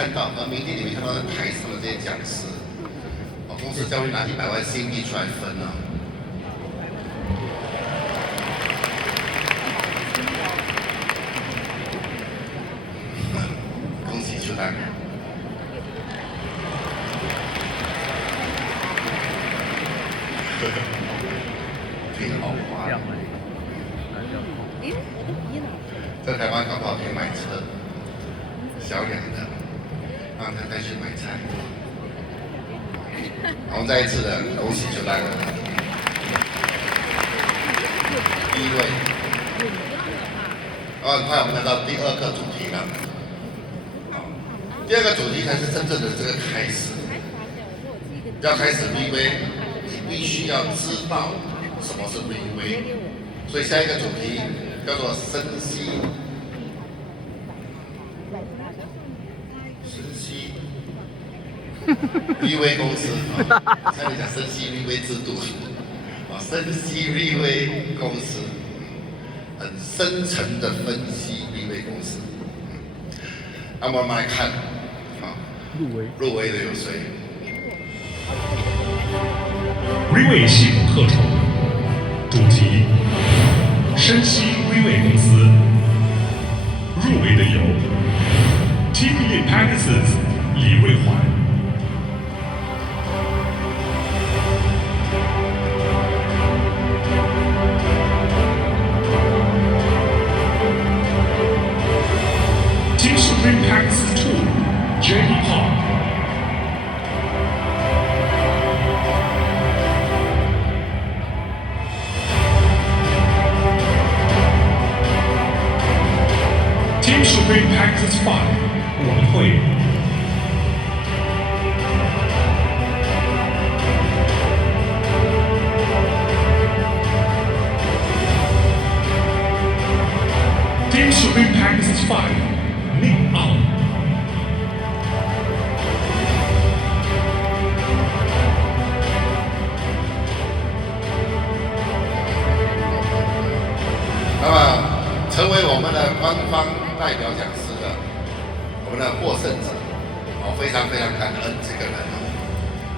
看到，而明天你们看到在台上的这些讲师，公司将会拿100万新币出来分啊。恭喜邱大哥！挺豪华的。在台湾搞不好可以买车，小两的，让他带去买菜。我们再一次的恭喜邱大哥。第一位，很快我们来到第2个主题了。第2个主题才是真正的这个开始。要开始 VV， 你必须要知道什么是 VV。所以下一个主题叫做深吸 VV 公司差点讲深吸 VV 制度深吸 VV 公司，很深层的分析 VV 公司。那么我们来看入围的有谁 ？VV 系统课程主题：深吸 VV 公司。入围的有 TP Pegasus 李卫环。Team Supreme Pegasus 2 Jenny Park。Team Supreme Pegasus 5王慧。Team Supreme Pegasus 5 Nick Ang。那么，成为我们的官方代表讲师的，我们的获胜者，非常非常感恩这个人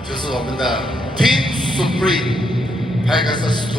就是我们的 Team Supreme Pegasus 2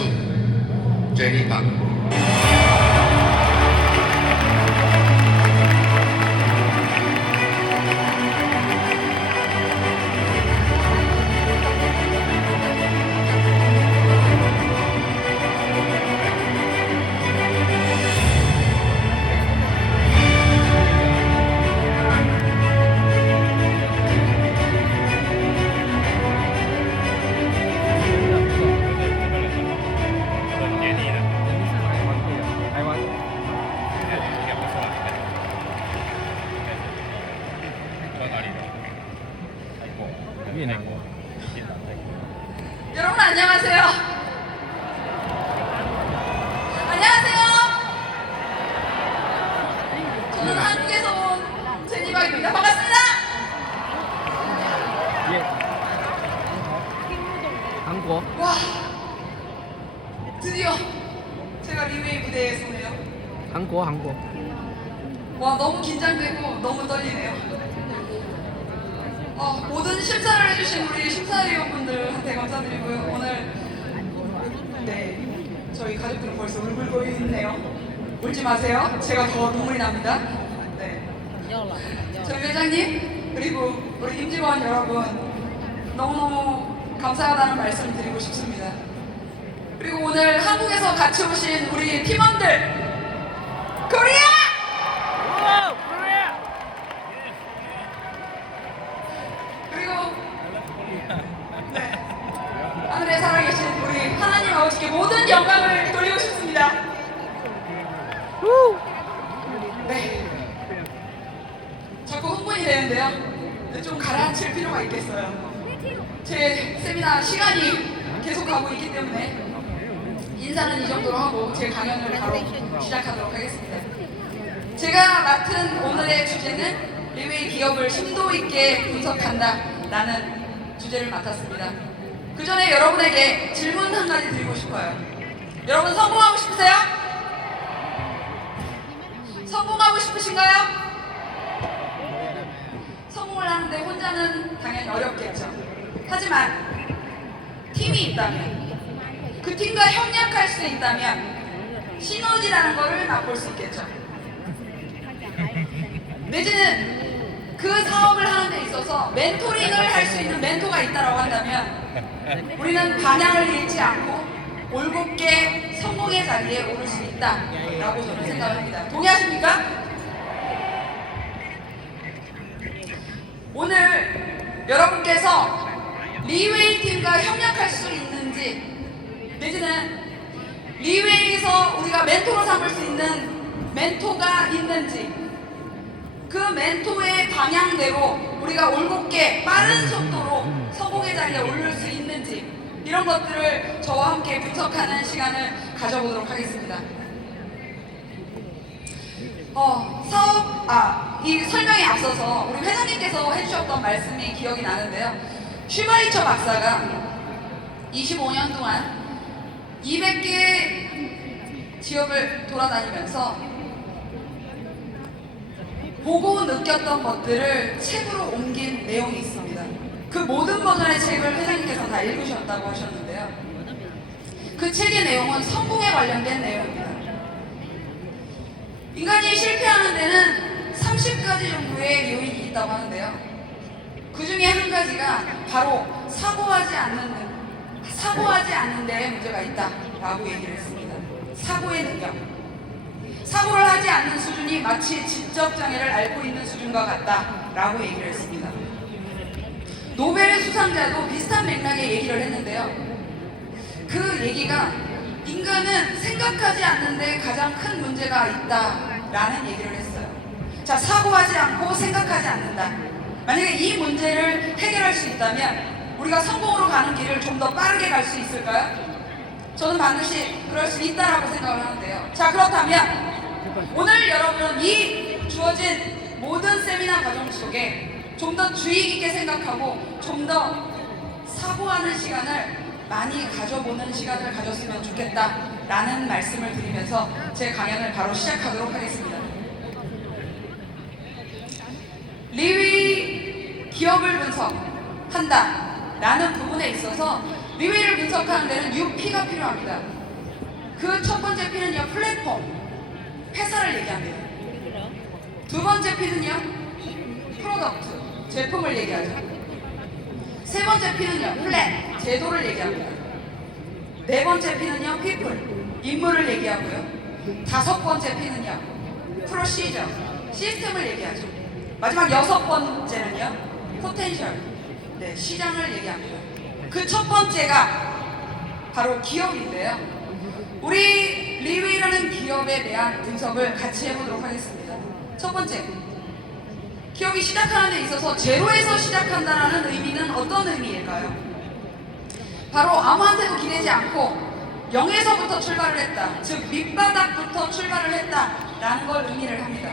Jenny Park。여러분 안녕하세요. 안녕하세요. 저는 한국에서 온 제니박입니다. 반갑습니다. 한국. 와, 드디어 제가 리웨이 무대에 서네요. 한국. 와, 너무 긴장되고 너무 떨리네요. 모든 심사를 해주신 우리 심사위원분들한테 감사드리고요. 오늘 저희 가족들은 벌써 울고 있네요. 울지 마세요. 제가 더 눈물이 납니다. 네. 저희 회장님 그리고 우리 임직원 여러분 너무너무 감사하다는 말씀 드리고 싶습니다. 그리고 오늘 한국에서 같이 오신 우리 팀원들 코리아! 하늘에 살아계신 우리 하나님 아버지께 모든 영광을 돌리고 싶습니다. 네. 자꾸 흥분이 되는데요. 좀 가라앉힐 필요가 있겠어요. 제 세미나 시간이 계속 가고 있기 때문에 인사는 이 정도로 하고 제 강연을 바로 시작하도록 하겠습니다. 제가 맡은 오늘의 주제는 리웨이 기업을 심도 있게 분석한다 라는 주제를 맡았습니다. 그 전에 여러분에게 질문 한 가지 드리고 싶어요. 여러분 성공하고 싶으세요? 성공하고 싶으신가요? 하는데 혼자는 당연히 어렵겠죠. 하지만 팀이 있다면, 그 팀과 협력할 수 있다면 시너지라는 것을 맛볼 수 있겠죠. 내지는 그 사업을 하는 데 있어서 멘토링을 할 수 있는 멘토가 있다고 한다면 우리는 방향을 잃지 않고 올곧게 성공의 자리에 오를 수 있다라고 저는 생각합니다. 동의하십니까? 오늘 여러분께서 리웨이 팀과 협력할 수 있는지, 내지는 리웨이에서 우리가 멘토로 삼을 수 있는 멘토가 있는지, 그 멘토의 방향대로 우리가 올곧게 빠른 속도로 성공의 자리에 오를 수 있는지, 이런 것들을 저와 함께 분석하는 시간을 가져보도록 하겠습니다. 이 설명에 앞서서 우리 회장님께서 해주셨던 말씀이 기억이 나는데요. 슈바이처 박사가 25년 동안 200개 지역을 돌아다니면서 보고 느꼈던 것들을 책으로 옮긴 내용이 있습니다. 그 모든 버전의 책을 회장님께서 다 읽으셨다고 하셨는데요. 그 책의 내용은 성공에 관련된 내용입니다. 인간이 실패하는 데는 30가지 정도의 요인이 있다고 하는데요. 그 중에 한 가지가 바로 사고하지 않는 데에 문제가 있다라고 얘기를 했습니다. 사고의 능력. 사고를 하지 않는 수준이 마치 지적장애를 앓고 있는 수준과 같다라고 얘기를 했습니다. 노벨 수상자도 비슷한 맥락의 얘기를 했는데요. 그 얘기가 인간은 생각하지 않는데 가장 큰 문제가 있다라는 얘기를 했어요. 자, 사고하지 않고 생각하지 않는다. 만약에 이 문제를 해결할 수 있다면 우리가 성공으로 가는 길을 좀 더 빠르게 갈 수 있을까요? 저는 반드시 그럴 수 있다라고 생각을 하는데요. 자, 그렇다면 오늘 여러분은 이 주어진 모든 세미나 과정 속에 좀 더 주의 깊게 생각하고 좀 더 사고하는 시간을 많이 가져보는 시간을 가졌으면 좋겠다라는 말씀을 드리면서 제 강연을 바로 시작하도록 하겠습니다. 리위 기업을 분석한다라는 부분에 있어서 리위를 분석하는 데는 6P가 필요합니다. 그 첫 번째 P는요, 플랫폼, 회사를 얘기합니다. 두 번째 P는요, 프로덕트, 제품을 얘기하죠. 세 번째 P는요, 플랜, 제도를 얘기합니다. 네 번째 P는요, people, 인물을 얘기하고요. 다섯 번째 P는요, 프로시저, 시스템을 얘기하죠. 마지막 여섯 번째는요, 포텐셜, 시장을 얘기합니다. 그 첫 번째가 바로 기업인데요. 우리 리웨이라는 기업에 대한 분석을 같이 해보도록 하겠습니다. 첫 번째, 기업이 시작하는 데 있어서 제로에서 시작한다는 의미는 어떤 의미일까요? 바로 아무한테도 기대지 않고 0에서부터 출발을 했다. 즉 밑바닥부터 출발을 했다라는 걸 의미를 합니다.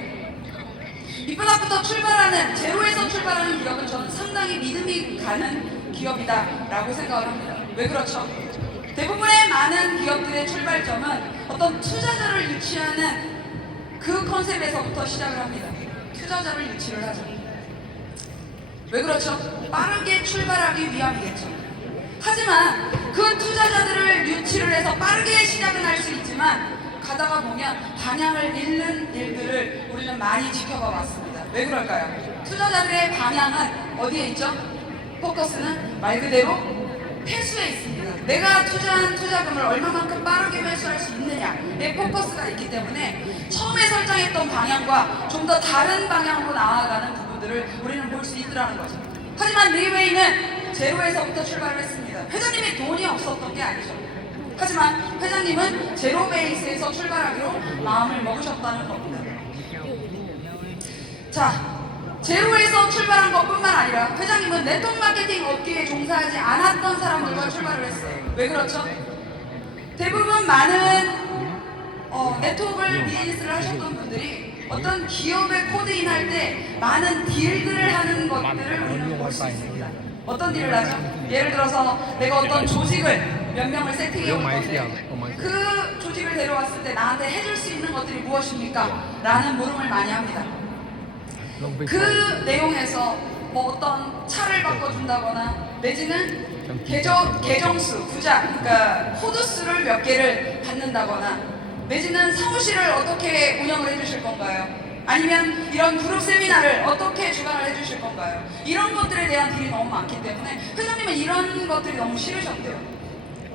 밑바닥부터 출발하는, 제로에서 출발하는 기업은 저는 상당히 믿음이 가는 기업이다라고 생각을 합니다. 왜 그렇죠? 대부분의 많은 기업들의 출발점은 어떤 투자자를 유치하는 그 컨셉에서부터 시작을 합니다. 투자자를 유치를 하죠. 왜 그렇죠? 빠르게 출발하기 위함이겠죠. 하지만 그 투자자들을 유치를 해서 빠르게 시작은 할 수 있지만 가다가 보면 방향을 잃는 일들을 우리는 많이 지켜봐 왔습니다. 왜 그럴까요? 투자자들의 방향은 어디에 있죠? 포커스는 말 그대로 회수에 있습니다. 내가 투자한 투자금을 얼마만큼 빠르게 회수할 수 있느냐, 내 포커스가 있기 때문에 처음에 설정했던 방향과 좀 더 다른 방향으로 나아가는 부분들을 우리는 볼 수 있더라는 거죠. 하지만 리웨이는 제로에서부터 출발을 했습니다. 회장님이 돈이 없었던 게 아니죠. 하지만 회장님은 제로 베이스에서 출발하기로 마음을 먹으셨다는 겁니다. 자, 제로에서 출발한 것뿐만 아니라 회장님은 네트워크 마케팅 업계에 종사하지 않았던 사람들과 출발을 했어요. 왜 그렇죠? 대부분 많은 네트워크 비즈니스를 하셨던 분들이 어떤 기업에 코드인할 때 많은 딜들을 하는 것들을 우리는 볼 수 있습니다. 어떤 딜을 하죠? 예를 들어서 내가 어떤 조직을 몇 명을 세팅해 올 건데 그 조직을 데려왔을 때 나한테 해줄 수 있는 것들이 무엇입니까? 라는 물음을 많이 합니다. 그 내용에서 뭐 어떤 차를 바꿔준다거나 내지는 계정수, 부자, 그러니까 코드수를 몇 개를 받는다거나 내지는 사무실을 어떻게 운영을 해주실 건가요? 아니면 이런 그룹 세미나를 어떻게 주관을 해주실 건가요? 이런 것들에 대한 딜이 너무 많기 때문에 회장님은 이런 것들이 너무 싫으셨대요.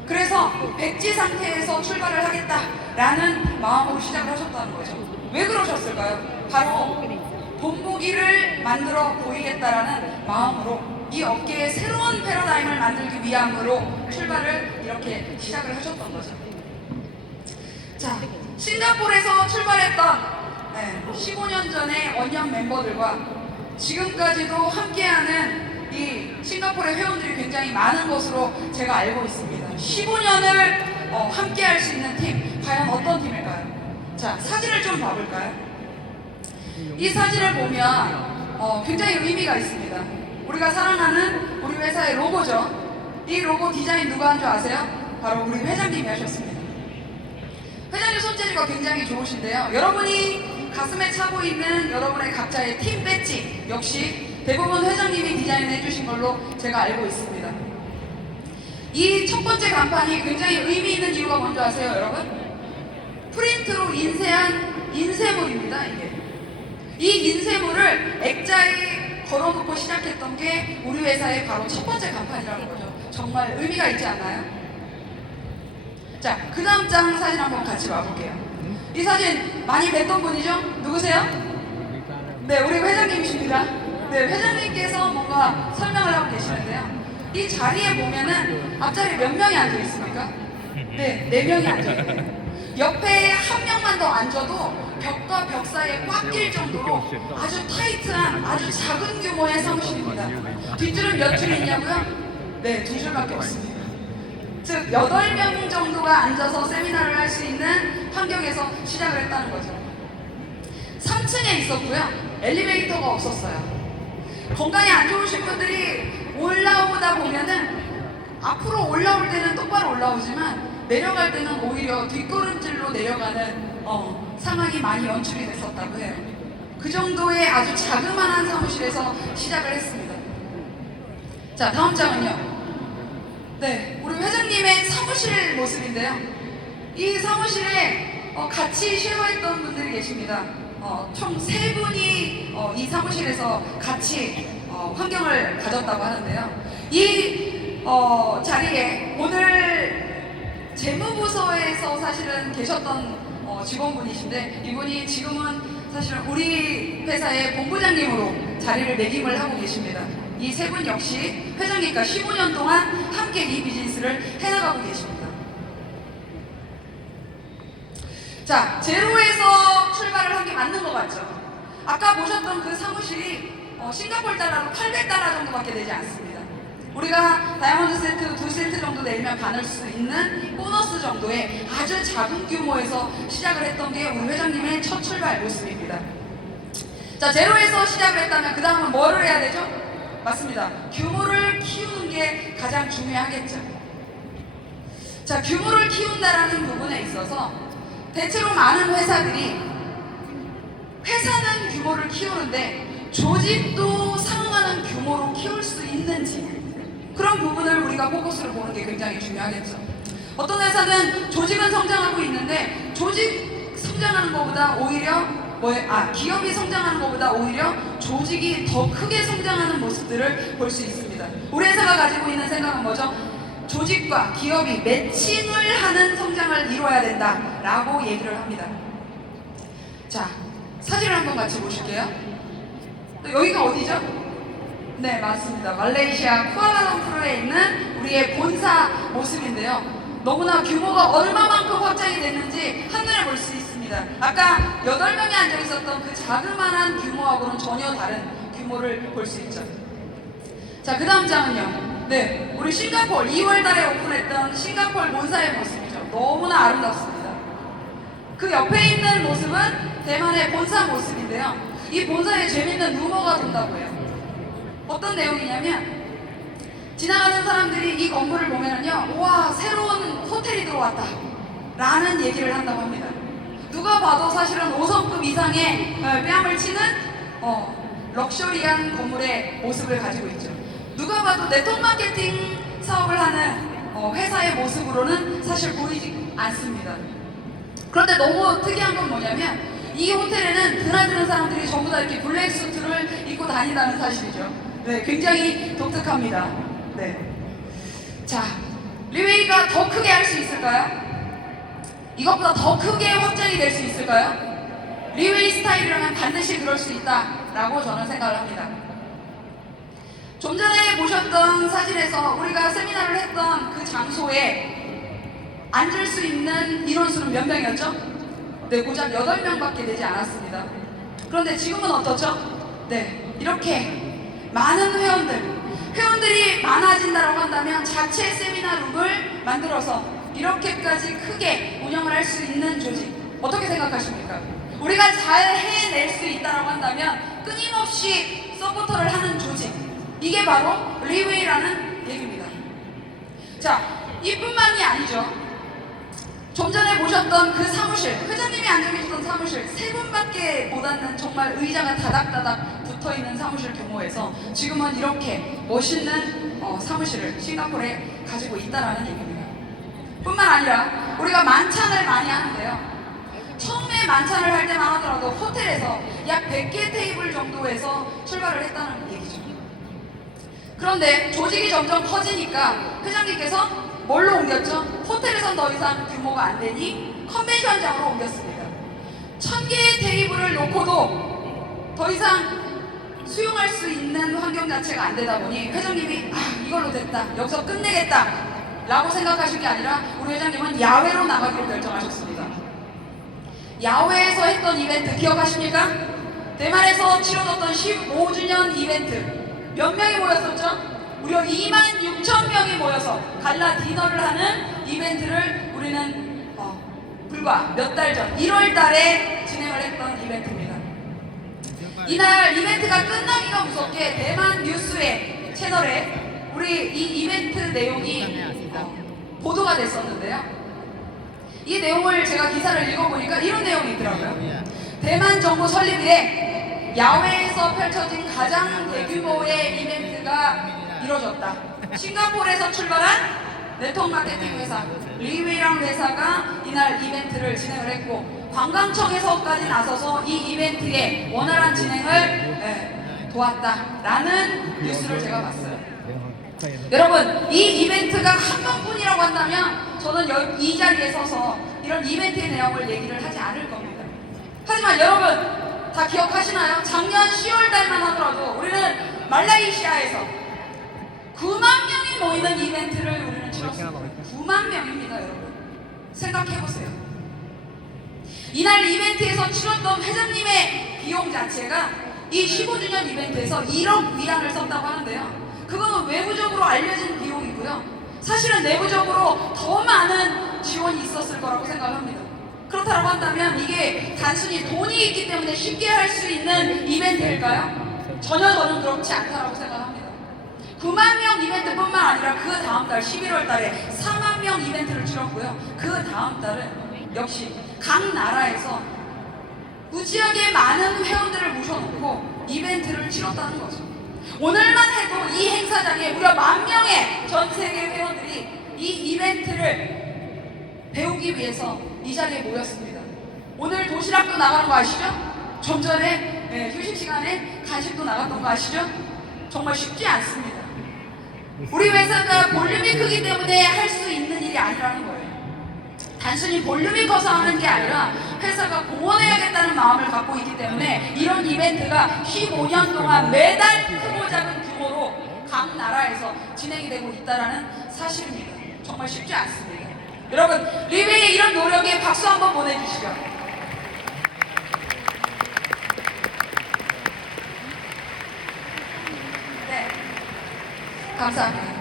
그래서 백지 상태에서 출발을 하겠다라는 마음으로 시작을 하셨다는 거죠. 왜 그러셨을까요? 바로 본보기를 만들어 보이겠다라는 마음으로 이 업계의 새로운 패러다임을 만들기 위함으로 출발을 이렇게 시작을 하셨던 거죠. 자, 싱가포르에서 출발했던 15년 전의 원년 멤버들과 지금까지도 함께하는 이 싱가포르의 회원들이 굉장히 많은 것으로 제가 알고 있습니다. 15년을 함께할 수 있는 팀, 과연 어떤 팀일까요? 자, 사진을 좀 봐볼까요? 이 사진을 보면 굉장히 의미가 있습니다. 우리가 사랑하는 우리 회사의 로고죠. 이 로고 디자인 누가 한 줄 아세요? 바로 우리 회장님이 하셨습니다. 회장님 손재주가 굉장히 좋으신데요. 여러분이 가슴에 차고 있는 여러분의 각자의 팀 배지 역시 대부분 회장님이 디자인해 주신 걸로 제가 알고 있습니다. 이 첫 번째 간판이 굉장히 의미 있는 이유가 뭔지 아세요, 여러분? 프린트로 인쇄한 인쇄물입니다, 이게. 이 인쇄물을 액자에 걸어놓고 시작했던 게 우리 회사의 바로 첫 번째 간판이라는 거죠. 정말 의미가 있지 않나요? 자, 그 다음 장 사진 한번 같이 봐볼게요. 이 사진 많이 뵀던 분이죠? 누구세요? 네, 우리 회장님이십니다. 네, 회장님께서 뭔가 설명을 하고 계시는데요. 이 자리에 보면은 앞자리에 몇 명이 앉아 있습니까? 네, 4명이 앉아 있네요. 옆에 한 명만 더 앉아도 벽과 벽 사이에 꽉 낄 정도로 아주 타이트한 아주 작은 규모의 사무실입니다. 뒷줄은 몇 줄이 있냐고요? 네, 2줄밖에 없습니다. 즉 8명 정도가 앉아서 세미나를 할 수 있는 환경에서 시작을 했다는 거죠. 3층에 있었고요. 엘리베이터가 없었어요. 건강이 안 좋으신 분들이 올라오다 보면은 앞으로 올라올 때는 똑바로 올라오지만 내려갈 때는 오히려 뒷걸음질로 내려가는 상황이 많이 연출이 됐었다고 해요. 그 정도의 아주 자그마한 사무실에서 시작을 했습니다. 자, 다음 장은요. 네, 우리 회장님의 사무실 모습인데요. 이 사무실에 같이 쉐어했던 분들이 계십니다. 총 3분이 이 사무실에서 같이 환경을 가졌다고 하는데요. 이 자리에 오늘 재무부서에서 사실은 계셨던 직원분이신데 이분이 지금은 사실은 우리 회사의 본부장님으로 자리를 매김을 하고 계십니다. 이 3분 역시 회장님과 15년 동안 함께 이 비즈니스를 해나가고 계십니다. 자, 제로에서 출발을 한 게 맞는 것 같죠? 아까 보셨던 그 사무실이 싱가포르 달러로 800달러 정도밖에 되지 않습니다. 우리가 다이아몬드 세트 2세트 정도 내면 받을 수 있는 보너스 정도의 아주 작은 규모에서 시작을 했던 게 우리 회장님의 첫 출발 모습입니다. 자, 제로에서 시작을 했다면 그 다음은 뭐를 해야 되죠? 맞습니다. 규모를 키우는 게 가장 중요하겠죠. 자, 규모를 키운다라는 부분에 있어서 대체로 많은 회사들이 회사는 규모를 키우는데 조직도 상응하는 규모로 키울 수 있는지 그런 부분을 우리가 포커스를 보는 게 굉장히 중요하겠죠. 어떤 회사는 조직은 성장하고 있는데 조직 성장하는 것보다 오히려 기업이 성장하는 것보다 오히려 조직이 더 크게 성장하는 모습들을 볼 수 있습니다. 우리 회사가 가지고 있는 생각은 뭐죠? 조직과 기업이 매칭을 하는 성장을 이루어야 된다라고 얘기를 합니다. 자, 사진을 한번 같이 보실게요. 여기가 어디죠? 네, 맞습니다. 말레이시아 쿠알라룸푸르에 있는 우리의 본사 모습인데요. 너무나 규모가 얼마만큼 확장이 됐는지 한눈에 볼 수 있습니다. 아까 8명이 앉아 있었던 그 자그마한 규모하고는 전혀 다른 규모를 볼 수 있죠. 자, 그 다음 장은요. 네, 우리 싱가포르 2월 달에 오픈했던 싱가포르 본사의 모습이죠. 너무나 아름답습니다. 그 옆에 있는 모습은 대만의 본사 모습인데요. 이 본사에 재밌는 루머가 돈다고 해요. 어떤 내용이냐면 지나가는 사람들이 이 건물을 보면은요, 와, 새로운 호텔이 들어왔다 라는 얘기를 한다고 합니다. 누가 봐도 사실은 5성급 이상의 뺨을 치는 럭셔리한 건물의 모습을 가지고 있죠. 누가 봐도 네트워크 마케팅 사업을 하는 회사의 모습으로는 사실 보이지 않습니다. 그런데 너무 특이한 건 뭐냐면 이 호텔에는 드나드는 사람들이 전부 다 이렇게 블랙 수트를 입고 다닌다는 사실이죠. 네, 굉장히 독특합니다. 네. 자, 리웨이가 더 크게 할 수 있을까요? 이것보다 더 크게 확장이 될 수 있을까요? 리웨이 스타일이라면 반드시 그럴 수 있다라고 저는 생각을 합니다. 좀 전에 보셨던 사진에서 우리가 세미나를 했던 그 장소에 앉을 수 있는 인원수는 몇 명이었죠? 네, 고작 8명밖에 되지 않았습니다. 그런데 지금은 어떻죠? 네, 이렇게 많은 회원들이 많아진다고 한다면 자체 세미나룸을 만들어서 이렇게까지 크게 운영을 할 수 있는 조직, 어떻게 생각하십니까? 우리가 잘 해낼 수 있다고 한다면 끊임없이 서포터를 하는 조직, 이게 바로 리웨이라는 얘기입니다. 자, 이뿐만이 아니죠. 좀 전에 보셨던 그 사무실, 회장님이 앉아 계셨던 사무실 3분밖에 못 앉는 정말 의자가 다닥다닥 붙어있는 사무실 규모에서 지금은 이렇게 멋있는 사무실을 싱가포르에 가지고 있다는 얘기입니다. 뿐만 아니라 우리가 만찬을 많이 하는데요. 처음에 만찬을 할 때만 하더라도 호텔에서 약 100개 테이블 정도에서 출발을 했다는 얘기죠. 그런데 조직이 점점 커지니까 회장님께서 뭘로 옮겼죠? 호텔에선 더 이상 규모가 안 되니 컨벤션장으로 옮겼습니다. 1000개의 테이블을 놓고도 더 이상 수용할 수 있는 환경 자체가 안 되다 보니 회장님이 이걸로 됐다, 여기서 끝내겠다 라고 생각하신 게 아니라 우리 회장님은 야외로 나가기로 결정하셨습니다. 야외에서 했던 이벤트 기억하십니까? 대만에서 치러졌던 15주년 이벤트 몇 명이 모였었죠? 무려 26,000명이 모여서 갈라 디너를 하는 이벤트를 우리는 불과 몇 달 전 1월 달에 진행을 했던 이벤트입니다. 이날 이벤트가 끝나기가 무섭게 대만 뉴스의 채널에 우리 이 이벤트 내용이 보도가 됐었는데요. 이 내용을 제가 기사를 읽어보니까 이런 내용이 있더라고요. 대만 정부 설립 이래 야외에서 펼쳐진 가장 대규모의 이벤트가 이뤄졌다. 싱가포르에서 출발한 네트워크 마케팅 회사 리웨이라는 회사가 이날 이벤트를 진행을 했고 관광청에서까지 나서서 이 이벤트의 원활한 진행을 도왔다라는 뉴스를 제가 봤어요. 여러분, 이 이벤트가 한 번뿐이라고 한다면 저는 이 자리에 서서 이런 이벤트의 내용을 얘기를 하지 않을 겁니다. 하지만 여러분 다 기억하시나요? 작년 10월 달만 하더라도 우리는 말레이시아에서 9만 명이 모이는 이벤트를 우리는 치렀습니다. 9만 명입니다, 여러분. 생각해보세요. 이날 이벤트에서 치렀던 회장님의 비용 자체가 이 15주년 이벤트에서 1억 위안을 썼다고 하는데요. 그거는 외부적으로 알려진 비용이고요. 사실은 내부적으로 더 많은 지원이 있었을 거라고 생각합니다. 그렇다고 한다면 이게 단순히 돈이 있기 때문에 쉽게 할 수 있는 이벤트일까요? 전혀 저는 그렇지 않다고 생각합니다. 9만 명 이벤트뿐만 아니라 그 다음 달 11월 달에 4만 명 이벤트를 치렀고요. 그 다음 달은 역시 각 나라에서 무지하게 많은 회원들을 모셔놓고 이벤트를 치렀다는 거죠. 오늘만 해도 이 행사장에 무려 10,000명의 전 세계 회원들이 이 이벤트를 배우기 위해서 이 자리에 모였습니다. 오늘 도시락도 나가는 거 아시죠? 좀 전에 휴식 시간에 간식도 나갔던 거 아시죠? 정말 쉽지 않습니다. 우리 회사가 볼륨이 크기 때문에 할 수 있는 일이 아니라는 거예요. 단순히 볼륨이 커서 하는 게 아니라 회사가 공헌해야겠다는 마음을 갖고 있기 때문에 이런 이벤트가 15년 동안 매달 크고 작은 규모로 각 나라에서 진행이 되고 있다는 사실입니다. 정말 쉽지 않습니다. 여러분, 리웨이의 이런 노력에 박수 한번 보내주시죠. 네, 감사합니다.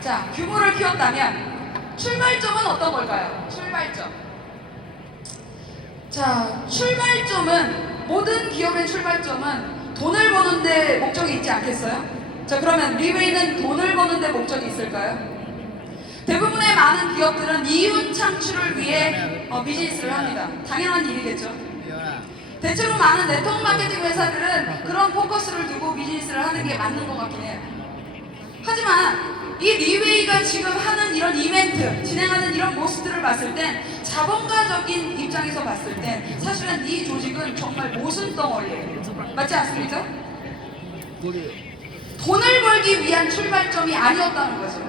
자, 규모를 키웠다면 출발점은 어떤 걸까요? 출발점. 자, 출발점은, 모든 기업의 출발점은 돈을 버는데 목적이 있지 않겠어요? 자, 그러면 리웨이는 돈을 버는데 목적이 있을까요? 대부분의 많은 기업들은 이윤 창출을 위해 비즈니스를 합니다. 당연한 일이겠죠. 대체로 많은 네트워크 마케팅 회사들은 그런 포커스를 두고 비즈니스를 하는 게 맞는 것 같긴 해요. 하지만 이 리웨이가 지금 하는 이런 이벤트, 진행하는 이런 모습들을 봤을 땐 자본가적인 입장에서 봤을 땐 사실은 이 조직은 정말 모순 덩어리예요. 맞지 않습니까? 돈을 벌기 위한 출발점이 아니었다는 거죠.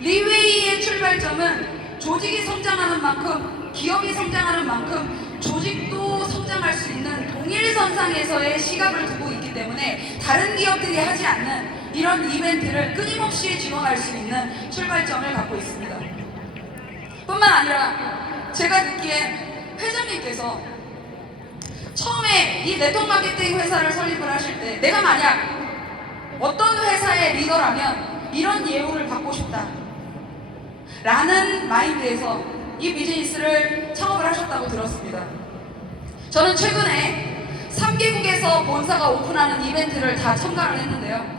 리웨이의 출발점은 조직이 성장하는 만큼, 기업이 성장하는 만큼 조직도 성장할 수 있는 동일선상에서의 시각을 두고 있기 때문에 다른 기업들이 하지 않는 이런 이벤트를 끊임없이 지원할 수 있는 출발점을 갖고 있습니다. 뿐만 아니라 제가 듣기에 회장님께서 처음에 이 네트워크 마케팅 회사를 설립을 하실 때 내가 만약 어떤 회사의 리더라면 이런 예우를 받고 싶다 라는 마인드에서 이 비즈니스를 창업을 하셨다고 들었습니다. 저는 최근에 3개국에서 본사가 오픈하는 이벤트를 다 참가를 했는데요.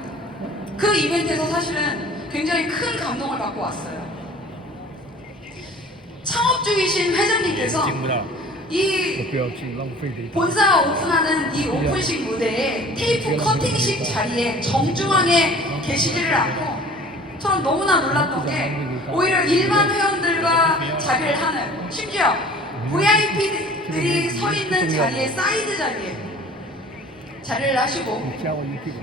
그 이벤트에서 사실은 굉장히 큰 감동을 받고 왔어요. 창업주이신 회장님께서 이 본사가 오픈하는 이 오픈식 무대에 테이프 커팅식 자리에 정중앙에 계시지를 않고 저는 너무나 놀랐던 게 오히려 일반 회원들과 자리를 하는, 심지어 VIP들이 서 있는 자리에, 사이드 자리에 자리를 하시고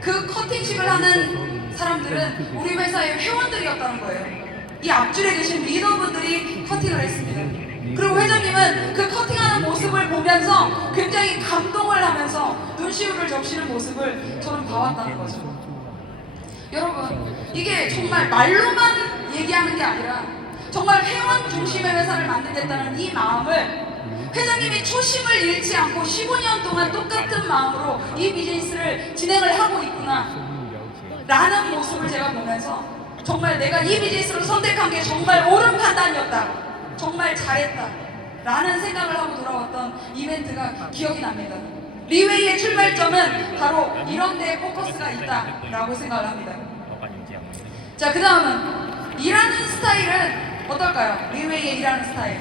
그 커팅식을 하는 사람들은 우리 회사의 회원들이었다는 거예요. 이 앞줄에 계신 리더분들이 커팅을 했습니다. 그리고 회장님은 그 커팅하는 모습을 보면서 굉장히 감동을 하면서 눈시울을 적시는 모습을 저는 봐왔다는 거죠. 여러분, 이게 정말 말로만 얘기하는 게 아니라 정말 회원 중심의 회사를 만들겠다는 이 마음을 회장님이 초심을 잃지 않고 15년 동안 똑같은 마음으로 이 비즈니스를 진행을 하고 있구나 라는 모습을 제가 보면서 정말 내가 이 비즈니스를 선택한 게 정말 옳은 판단이었다, 정말 잘했다 라는 생각을 하고 돌아왔던 이벤트가 기억이 납니다. 리웨이의 출발점은 바로 이런 데에 포커스가 있다 라고 생각을 합니다. 자, 그 다음은 일하는 스타일은 어떨까요? 리웨이의 일하는 스타일.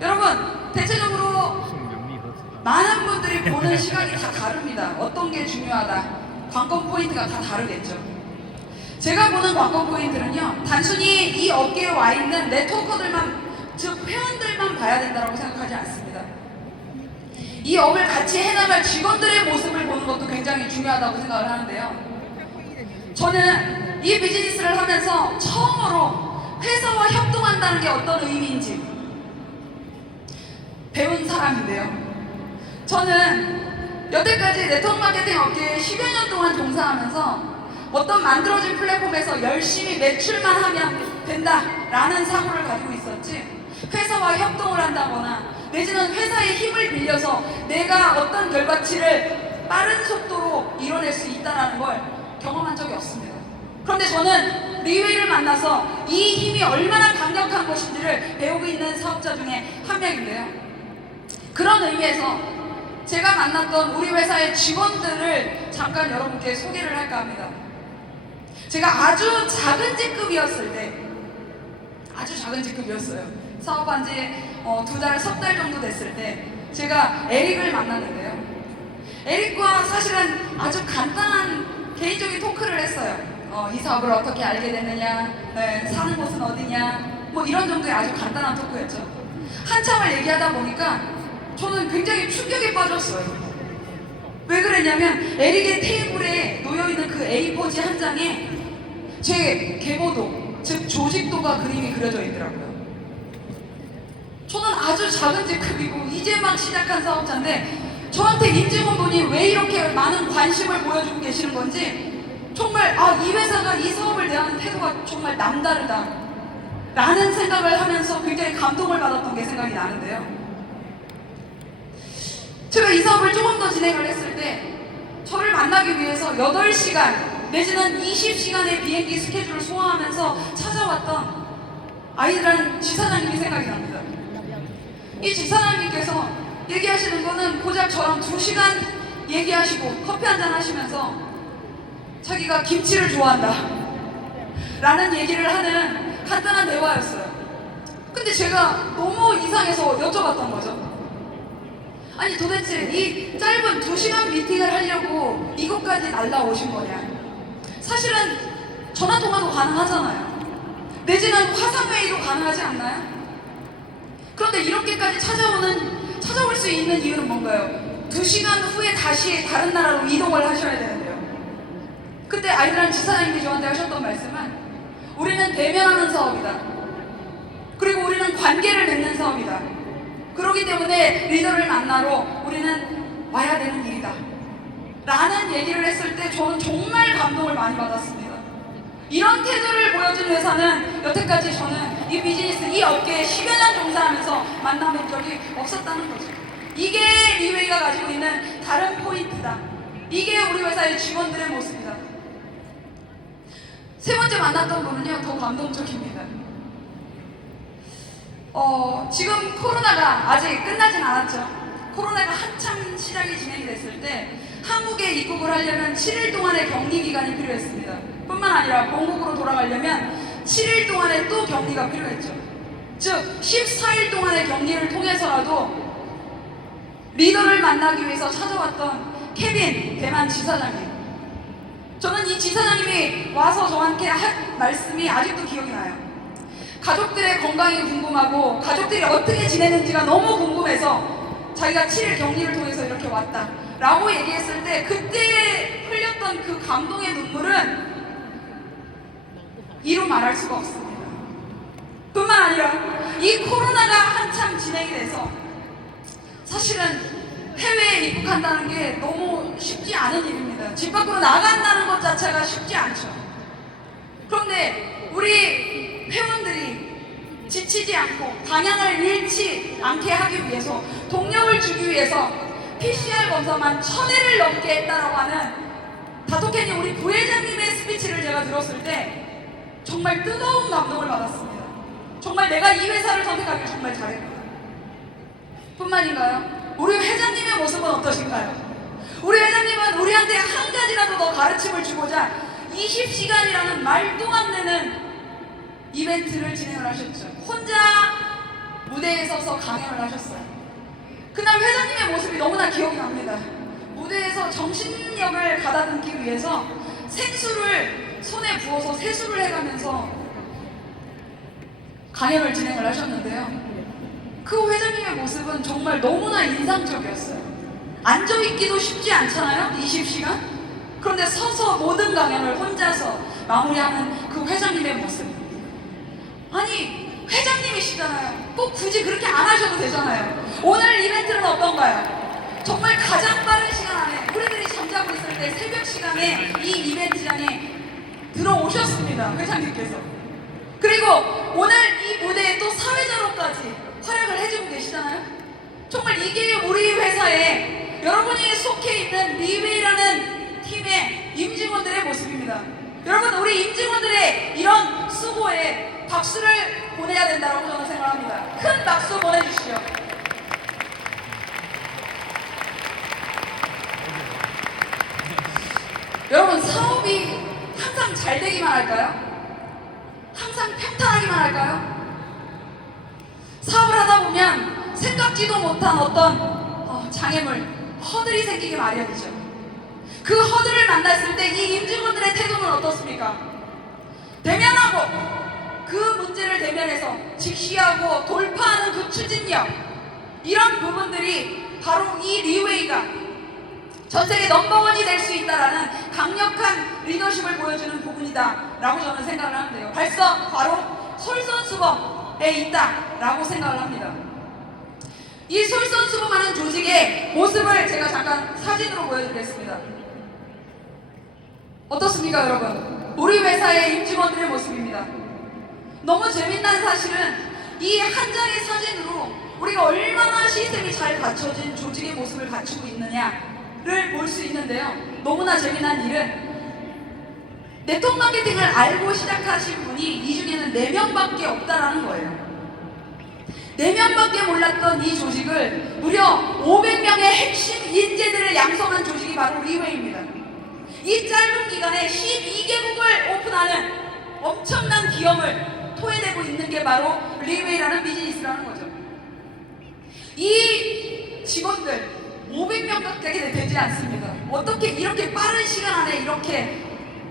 여러분, 대체적으로 많은 분들이 보는 시각이 다 다릅니다. 어떤 게 중요하다, 관건 포인트가 다 다르겠죠. 제가 보는 관건 포인트는요, 단순히 이 업계에 와 있는 네트워커들만, 즉 회원들만 봐야 된다고 생각하지 않습니다. 이 업을 같이 해나갈 직원들의 모습을 보는 것도 굉장히 중요하다고 생각을 하는데요. 저는 이 비즈니스를 하면서 처음으로 회사와 협동한다는 게 어떤 의미인지 배운 사람인데요. 저는 여태까지 네트워크 마케팅 업계에 10여 년 동안 종사하면서 어떤 만들어진 플랫폼에서 열심히 매출만 하면 된다라는 사고를 가지고 있었지, 회사와 협동을 한다거나 내지는 회사의 힘을 빌려서 내가 어떤 결과치를 빠른 속도로 이뤄낼 수 있다는 걸 경험한 적이 없습니다. 그런데 저는 리웨이를 만나서 이 힘이 얼마나 강력한 것인지를 배우고 있는 사업자 중에 한 명인데요. 그런 의미에서 제가 만났던 우리 회사의 직원들을 잠깐 여러분께 소개를 할까 합니다. 제가 아주 작은 직급이었을 때, 아주 작은 직급이었어요. 사업한 지 2달, 3달 정도 됐을 때 제가 에릭을 만났는데요. 에릭과 사실은 아주 간단한 개인적인 토크를 했어요. 이 사업을 어떻게 알게 됐느냐, 사는 곳은 어디냐, 뭐 이런 정도의 아주 간단한 토크였죠. 한참을 얘기하다 보니까 저는 굉장히 충격에 빠졌어요. 왜 그랬냐면 에릭의 테이블에 놓여있는 그 A4지 한 장에 제 계보도, 즉 조직도가 그림이 그려져 있더라고요. 저는 아주 작은 직급이고 이제 막 시작한 사업자인데 저한테 임직원분이 왜 이렇게 많은 관심을 보여주고 계시는 건지, 정말 이 회사가 이 사업을 대하는 태도가 정말 남다르다 라는 생각을 하면서 굉장히 감동을 받았던 게 생각이 나는데요. 제가 이 사업을 조금 더 진행을 했을 때 저를 만나기 위해서 8시간 내지는 20시간의 비행기 스케줄을 소화하면서 찾아왔던 아이들한 지사장님이 생각이 납니다. 이 지사장님께서 얘기하시는 거는 고작 저랑 2시간 얘기하시고 커피 한잔 하시면서 자기가 김치를 좋아한다 라는 얘기를 하는 간단한 대화였어요. 근데 제가 너무 이상해서 여쭤봤던 거죠. 아니 도대체 이 짧은 2시간 미팅을 하려고 이곳까지 날라오신 거냐? 사실은 전화통화도 가능하잖아요. 내지는 화상회의도 가능하지 않나요? 그런데 이렇게까지 찾아올 수 있는 이유는 뭔가요? 2시간 후에 다시 다른 나라로 이동을 하셔야 되는데요. 그때 아이들한 지사장님이 저한테 하셨던 말씀은 우리는 대면하는 사업이다. 그리고 우리는 관계를 맺는 사업이다. 그렇기 때문에 리더를 만나러 우리는 와야 되는 일이다. 라는 얘기를 했을 때 저는 정말 감동을 많이 받았습니다. 이런 태도를 보여준 회사는 여태까지 저는 이 비즈니스, 이 업계에 10여 년 종사하면서 만나본 적이 없었다는 거죠. 이게 리웨이가 가지고 있는 다른 포인트다. 이게 우리 회사의 직원들의 모습이다. 세 번째 만났던 분은요, 더 감동적입니다. 지금 코로나가 아직 끝나진 않았죠. 코로나가 한참 시작이 진행이 됐을 때 한국에 입국을 하려면 7일 동안의 격리 기간이 필요했습니다. 뿐만 아니라 본국으로 돌아가려면 7일 동안의 또 격리가 필요했죠. 즉 14일 동안의 격리를 통해서라도 리더를 만나기 위해서 찾아왔던 케빈 대만 지사장님. 저는 이 지사장님이 와서 저한테 한 말씀이 아직도 기억이 나요. 가족들의 건강이 궁금하고 가족들이 어떻게 지내는지가 너무 궁금해서 자기가 7일 격리를 통해서 이렇게 왔다 라고 얘기했을 때 그때 흘렸던 그 감동의 눈물은 이루 말할 수가 없습니다. 뿐만 아니라 이 코로나가 한참 진행이 돼서 사실은 해외에 입국한다는 게 너무 쉽지 않은 일입니다. 집 밖으로 나간다는 것 자체가 쉽지 않죠. 그런데 우리 회원들이 지치지 않고 방향을 잃지 않게 하기 위해서, 동력을 주기 위해서 PCR 검사만 1000회를 넘게 했다라고 하는 다토케니 우리 부회장님의 스피치를 제가 들었을 때 정말 뜨거운 감동을 받았습니다. 정말 내가 이 회사를 선택하길 정말 잘했구나. 뿐만인가요? 우리 회장님의 모습은 어떠신가요? 우리 회장님은 우리한테 한 가지라도 더 가르침을 주고자 20시간이라는 말도 안 되는 이벤트를 진행을 하셨죠. 혼자 무대에 서서 강연을 하셨어요. 그날 회장님의 모습이 너무나 기억이 납니다. 무대에서 정신력을 가다듬기 위해서 생수를 손에 부어서 세수를 해가면서 강연을 진행을 하셨는데요. 그 회장님의 모습은 정말 너무나 인상적이었어요. 앉아있기도 쉽지 않잖아요, 20시간? 그런데 서서 모든 강연을 혼자서 마무리하는 그 회장님의 모습. 아니, 회장님이시잖아요. 꼭 굳이 그렇게 안 하셔도 되잖아요. 오늘 이벤트는 어떤가요? 정말 가장 빠른 시간 안에 우리들이 잠자고 있을 때 새벽 시간에 이 이벤트장에 들어오셨습니다, 회장님께서. 그리고 오늘 이 무대에 또 사회자로까지 활약을 해주고 계시잖아요. 정말 이게 우리 회사에 여러분이 속해 있는 리웨이라는 팀의 임직원들의 모습입니다. 여러분, 우리 임직원들의 이런 수고에 박수를 보내야 된다고 저는 생각합니다. 큰 박수 보내주시죠. 여러분, 사업이 항상 잘 되기만 할까요? 항상 평탄하기만 할까요? 사업을 하다 보면 생각지도 못한 어떤 장애물, 허들이 생기기 마련이죠. 그 허들을 만났을 때 이 임직원들의 태도는 어떻습니까? 대면하고 그 문제를 대면해서 직시하고 돌파하는 그 추진력, 이런 부분들이 바로 이 리웨이가 전 세계 넘버원이 될 수 있다라는 강력한 리더십을 보여주는 부분이다 라고 저는 생각을 하는데요. 벌써 바로 솔선수범에 있다라고 생각을 합니다. 이 솔선수범하는 조직의 모습을 제가 잠깐 사진으로 보여드리겠습니다. 어떻습니까, 여러분? 우리 회사의 임직원들의 모습입니다. 너무 재미난 사실은 이 한 장의 사진으로 우리가 얼마나 시스템이 잘 갖춰진 조직의 모습을 갖추고 있느냐를 볼 수 있는데요. 너무나 재미난 일은 네트워크 마케팅을 알고 시작하신 분이 이 중에는 4명밖에 없다라는 거예요. 4명밖에 몰랐던 이 조직을 무려 500명의 핵심 인재들을 양성한 조직이 바로 리웨이입니다. 이 짧은 기간에 12개국을 오픈하는 엄청난 기업을 토해내고 있는 게 바로 리웨이라는 비즈니스라는 거죠. 이 직원들 500명 가까이 되지 않습니다. 어떻게 이렇게 빠른 시간 안에 이렇게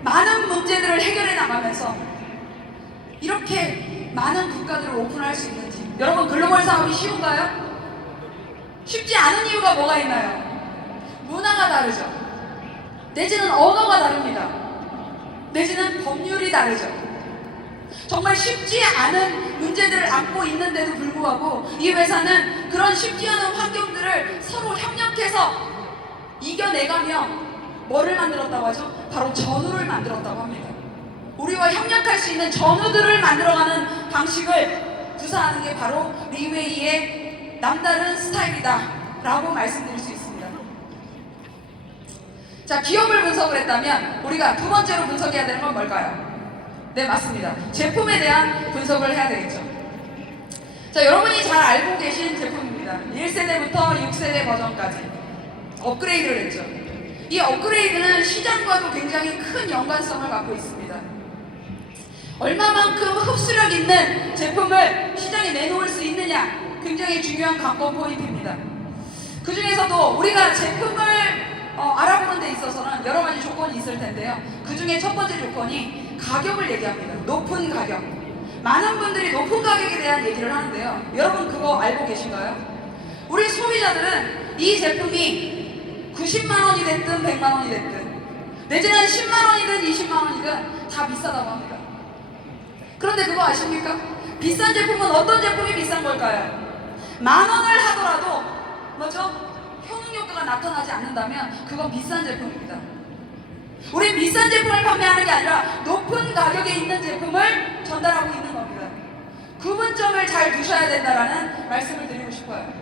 많은 문제들을 해결해 나가면서 이렇게 많은 국가들을 오픈할 수 있는지. 여러분, 글로벌 사업이 쉬운가요? 쉽지 않은 이유가 뭐가 있나요? 문화가 다르죠. 내지는 언어가 다릅니다. 내지는 법률이 다르죠. 정말 쉽지 않은 문제들을 안고 있는데도 불구하고 이 회사는 그런 쉽지 않은 환경들을 서로 협력해서 이겨내가며 뭐를 만들었다고 하죠? 바로 전우를 만들었다고 합니다. 우리와 협력할 수 있는 전우들을 만들어가는 방식을 구사하는 게 바로 리웨이의 남다른 스타일이다 라고 말씀드릴 수 있습니다. 자, 기업을 분석을 했다면 우리가 두 번째로 분석해야 되는 건 뭘까요? 네, 맞습니다. 제품에 대한 분석을 해야 되겠죠. 자, 여러분이 잘 알고 계신 제품입니다. 1세대부터 6세대 버전까지 업그레이드를 했죠. 이 업그레이드는 시장과도 굉장히 큰 연관성을 갖고 있습니다. 얼마만큼 흡수력 있는 제품을 시장에 내놓을 수 있느냐, 굉장히 중요한 관건 포인트입니다. 그 중에서도 우리가 제품을 알아보는 데 있어서는 여러 가지 조건이 있을 텐데요. 그 중에 첫 번째 조건이 가격을 얘기합니다. 높은 가격. 많은 분들이 높은 가격에 대한 얘기를 하는데요. 여러분, 그거 알고 계신가요? 우리 소비자들은 이 제품이 90만 원이 됐든 100만 원이 됐든 내지는 10만 원이든 20만 원이든 다 비싸다고 합니다. 그런데 그거 아십니까? 비싼 제품은 어떤 제품이 비싼 걸까요? 만 원을 하더라도 뭐죠? 효능 효과가 나타나지 않는다면 그건 비싼 제품입니다. 우리 비싼 제품을 판매하는 게 아니라 높은 가격에 있는 제품을 전달하고 있는 겁니다. 구분점을 잘 두셔야 된다라는 말씀을 드리고 싶어요.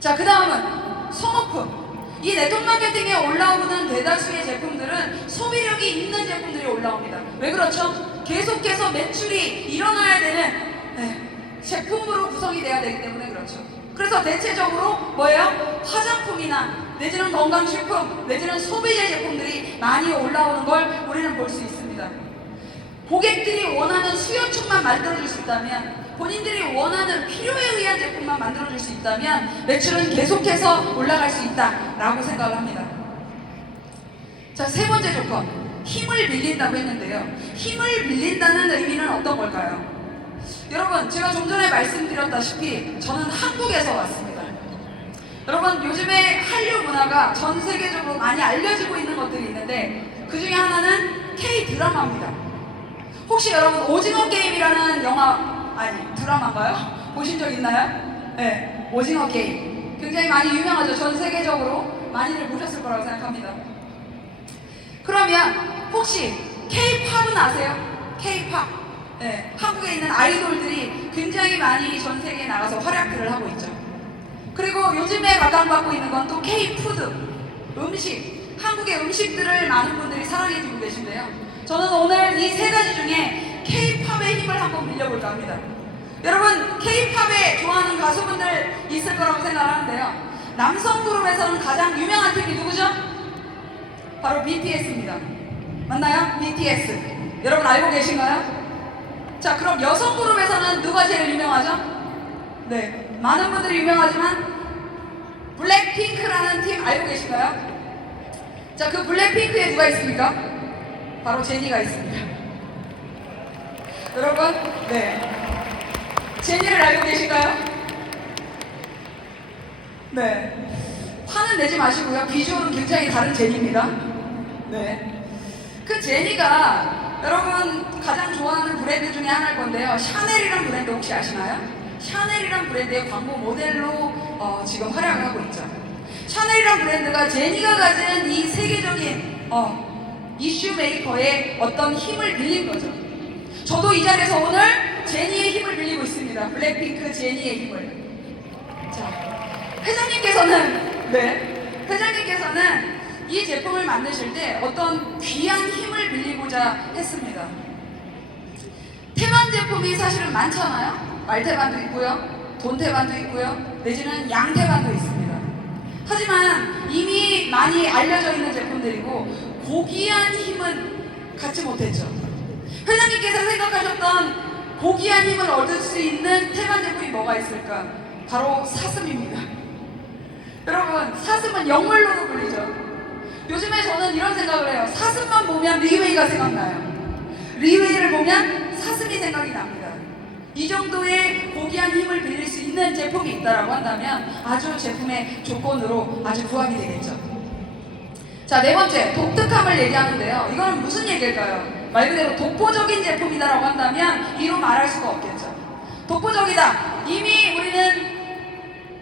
자, 그 다음은 소모품. 이 네트워크 마케팅에 올라오는 대다수의 제품들은 소비력이 있는 제품들이 올라옵니다. 왜 그렇죠? 계속해서 매출이 일어나야 되는 제품으로 구성이 돼야 되기 때문에 그렇죠. 그래서 대체적으로 뭐예요? 화장품이나 내지는 건강식품, 내지는 소비재 제품들이 많이 올라오는 걸 우리는 볼 수 있습니다. 고객들이 원하는 수요층만 만들어줄 수 있다면, 본인들이 원하는 필요에 의한 제품만 만들어줄 수 있다면 매출은 계속해서 올라갈 수 있다라고 생각을 합니다. 자, 세 번째 조건, 힘을 빌린다고 했는데요. 힘을 빌린다는 의미는 어떤 걸까요? 여러분, 제가 좀 전에 말씀드렸다시피 저는 한국에서 왔습니다. 여러분, 요즘에 한류 문화가 전 세계적으로 많이 알려지고 있는 것들이 있는데 그 중에 하나는 K-드라마입니다. 혹시 여러분 오징어 게임이라는 드라마인가요? 보신 적 있나요? 네, 오징어 게임. 굉장히 많이 유명하죠. 전 세계적으로 많이들 보셨을 거라고 생각합니다. 그러면 혹시 K-팝은 아세요? K-팝. 네, 한국에 있는 아이돌들이 굉장히 많이 전 세계에 나가서 활약들을 하고 있죠. 그리고 요즘에 각광받고 있는 건 또 K-푸드, 음식. 한국의 음식들을 많은 분들이 사랑해주고 계신데요. 저는 오늘 이 세 가지 중에 K-팝의 힘을 한번 빌려볼까 합니다. 여러분, K-팝에 좋아하는 가수분들 있을 거라고 생각하는데요. 남성 그룹에서는 가장 유명한 팀이 누구죠? 바로 BTS입니다. 맞나요? BTS. 여러분 알고 계신가요? 자, 그럼 여성 그룹에서는 누가 제일 유명하죠? 네, 많은 분들이 유명하지만 블랙핑크라는 팀 알고 계신가요? 자, 그 블랙핑크에 누가 있습니까? 바로 제니가 있습니다. 여러분, 네, 제니를 알고 계신가요? 네, 화는 내지 마시고요. 비주얼은 굉장히 다른 제니입니다. 네, 그 제니가 여러분 가장 좋아하는 브랜드 중에 하나일 건데요. 샤넬이란 브랜드 혹시 아시나요? 샤넬이란 브랜드의 광고 모델로 지금 활약을 하고 있죠. 샤넬이란 브랜드가 제니가 가진 이 세계적인 이슈 메이커의 어떤 힘을 빌린 거죠. 저도 이 자리에서 오늘 제니의 힘을 빌리고 있습니다. 블랙핑크 제니의 힘을. 자, 회장님께서는 이 제품을 만드실 때 어떤 귀한 힘을 빌리고자 했습니다. 태반 제품이 사실은 많잖아요. 말태반도 있고요, 돈태반도 있고요, 내지는 양태반도 있습니다. 하지만 이미 많이 알려져 있는 제품들이고 고귀한 힘은 갖지 못했죠. 회장님께서 생각하셨던 고귀한 힘을 얻을 수 있는 태반 제품이 뭐가 있을까? 바로 사슴입니다. 여러분, 사슴은 영물로도 불리죠. 요즘에 저는 이런 생각을 해요. 사슴만 보면 리웨이가 생각나요. 리웨이를 보면 사슴이 생각이 납니다. 이 정도의 고귀한 힘을 빌릴 수 있는 제품이 있다라고 한다면 아주 제품의 조건으로 아주 부합이 되겠죠. 자, 네 번째, 독특함을 얘기하는데요. 이거는 무슨 얘기일까요? 말 그대로 독보적인 제품이다라고 한다면 이루 말할 수가 없겠죠. 독보적이다. 이미 우리는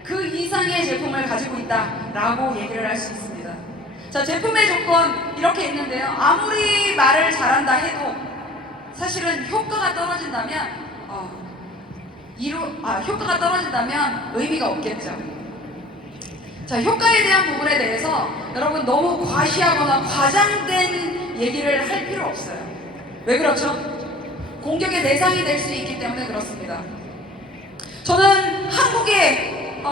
그 이상의 제품을 가지고 있다라고 얘기를 할 수 있습니다. 자, 제품의 조건 이렇게 있는데요. 아무리 말을 잘한다 해도 사실은 효과가 떨어진다면 효과가 떨어진다면 의미가 없겠죠. 자, 효과에 대한 부분에 대해서 여러분 너무 과시하거나 과장된 얘기를 할 필요 없어요. 왜 그렇죠? 공격의 대상이 될 수 있기 때문에 그렇습니다. 저는 한국에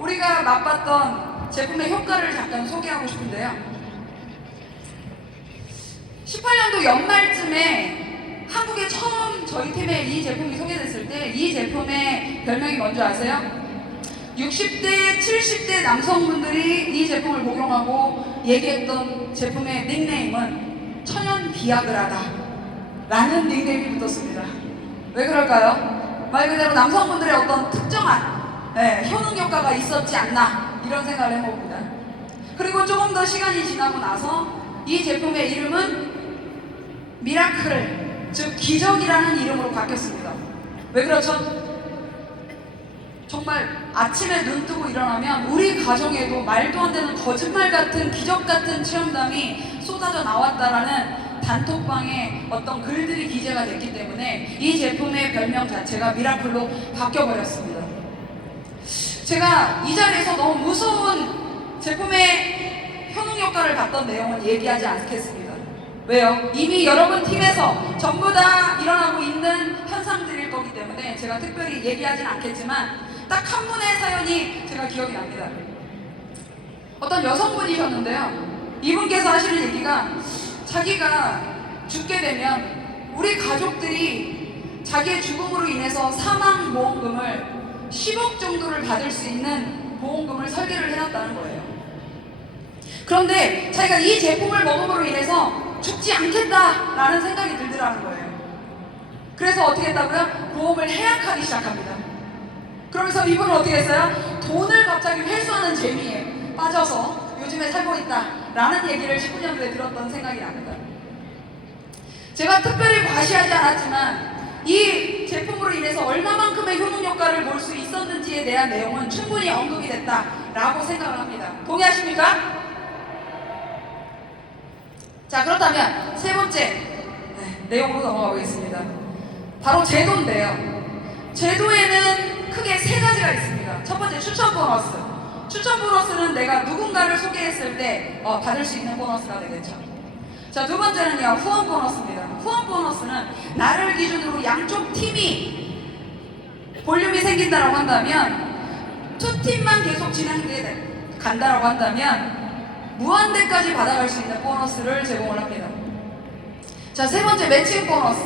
우리가 맛봤던 제품의 효과를 잠깐 소개하고 싶은데요. 18년도 연말쯤에 한국에 처음 저희 팀에 이 제품이 소개됐을 때 이 제품의 별명이 뭔지 아세요? 60대, 70대 남성분들이 이 제품을 복용하고 얘기했던 제품의 닉네임은 천연 비아그라다 라는 닉네임이 붙었습니다. 왜 그럴까요? 말 그대로 남성분들의 어떤 특정한 효능 효과가 있었지 않나 이런 생각을 해봅니다. 그리고 조금 더 시간이 지나고 나서 이 제품의 이름은 미라클, 즉 기적이라는 이름으로 바뀌었습니다. 왜 그렇죠? 정말 아침에 눈 뜨고 일어나면 우리 가정에도 말도 안 되는 거짓말 같은 기적 같은 체험담이 쏟아져 나왔다라는 단톡방에 어떤 글들이 기재가 됐기 때문에 이 제품의 별명 자체가 미라클로 바뀌어버렸습니다. 제가 이 자리에서 너무 무서운 제품의 효능 효과를 봤던 내용은 얘기하지 않겠습니다. 왜요? 이미 여러분 팀에서 전부 다 일어나고 있는 현상들일 거기 때문에 제가 특별히 얘기하진 않겠지만 딱 한 분의 사연이 제가 기억이 납니다. 어떤 여성분이셨는데요. 이분께서 하시는 얘기가 자기가 죽게 되면 우리 가족들이 자기의 죽음으로 인해서 사망보험금을 10억 정도를 받을 수 있는 보험금을 설계를 해놨다는 거예요. 그런데 자기가 이 제품을 먹음으로 인해서 죽지 않겠다라는 생각이 들더라는 거예요. 그래서 어떻게 했다고요? 보험을 해약하기 시작합니다. 그러면서 이분은 어떻게 했어요? 돈을 갑자기 회수하는 재미에 빠져서 요즘에 살고 있다라는 얘기를 19년도에 들었던 생각이 납니다. 제가 특별히 과시하지 않았지만 이 제품으로 인해서 얼마만큼의 효능 효과를 볼 수 있었는지에 대한 내용은 충분히 언급이 됐다라고 생각을 합니다. 동의하십니까? 자, 그렇다면 세 번째 내용으로 넘어가 보겠습니다. 바로 제도인데요. 제도에는 크게 세 가지가 있습니다. 첫 번째, 추천 보너스. 추천 보너스는 내가 누군가를 소개했을 때 받을 수 있는 보너스가 되겠죠. 자, 두 번째는요, 후원 보너스입니다. 후원 보너스는 나를 기준으로 양쪽 팀이 볼륨이 생긴다라고 한다면, 두 팀만 계속 진행돼 간다라고 한다면 무한대까지 받아갈 수 있는 보너스를 제공을 합니다. 자, 세 번째, 매칭 보너스.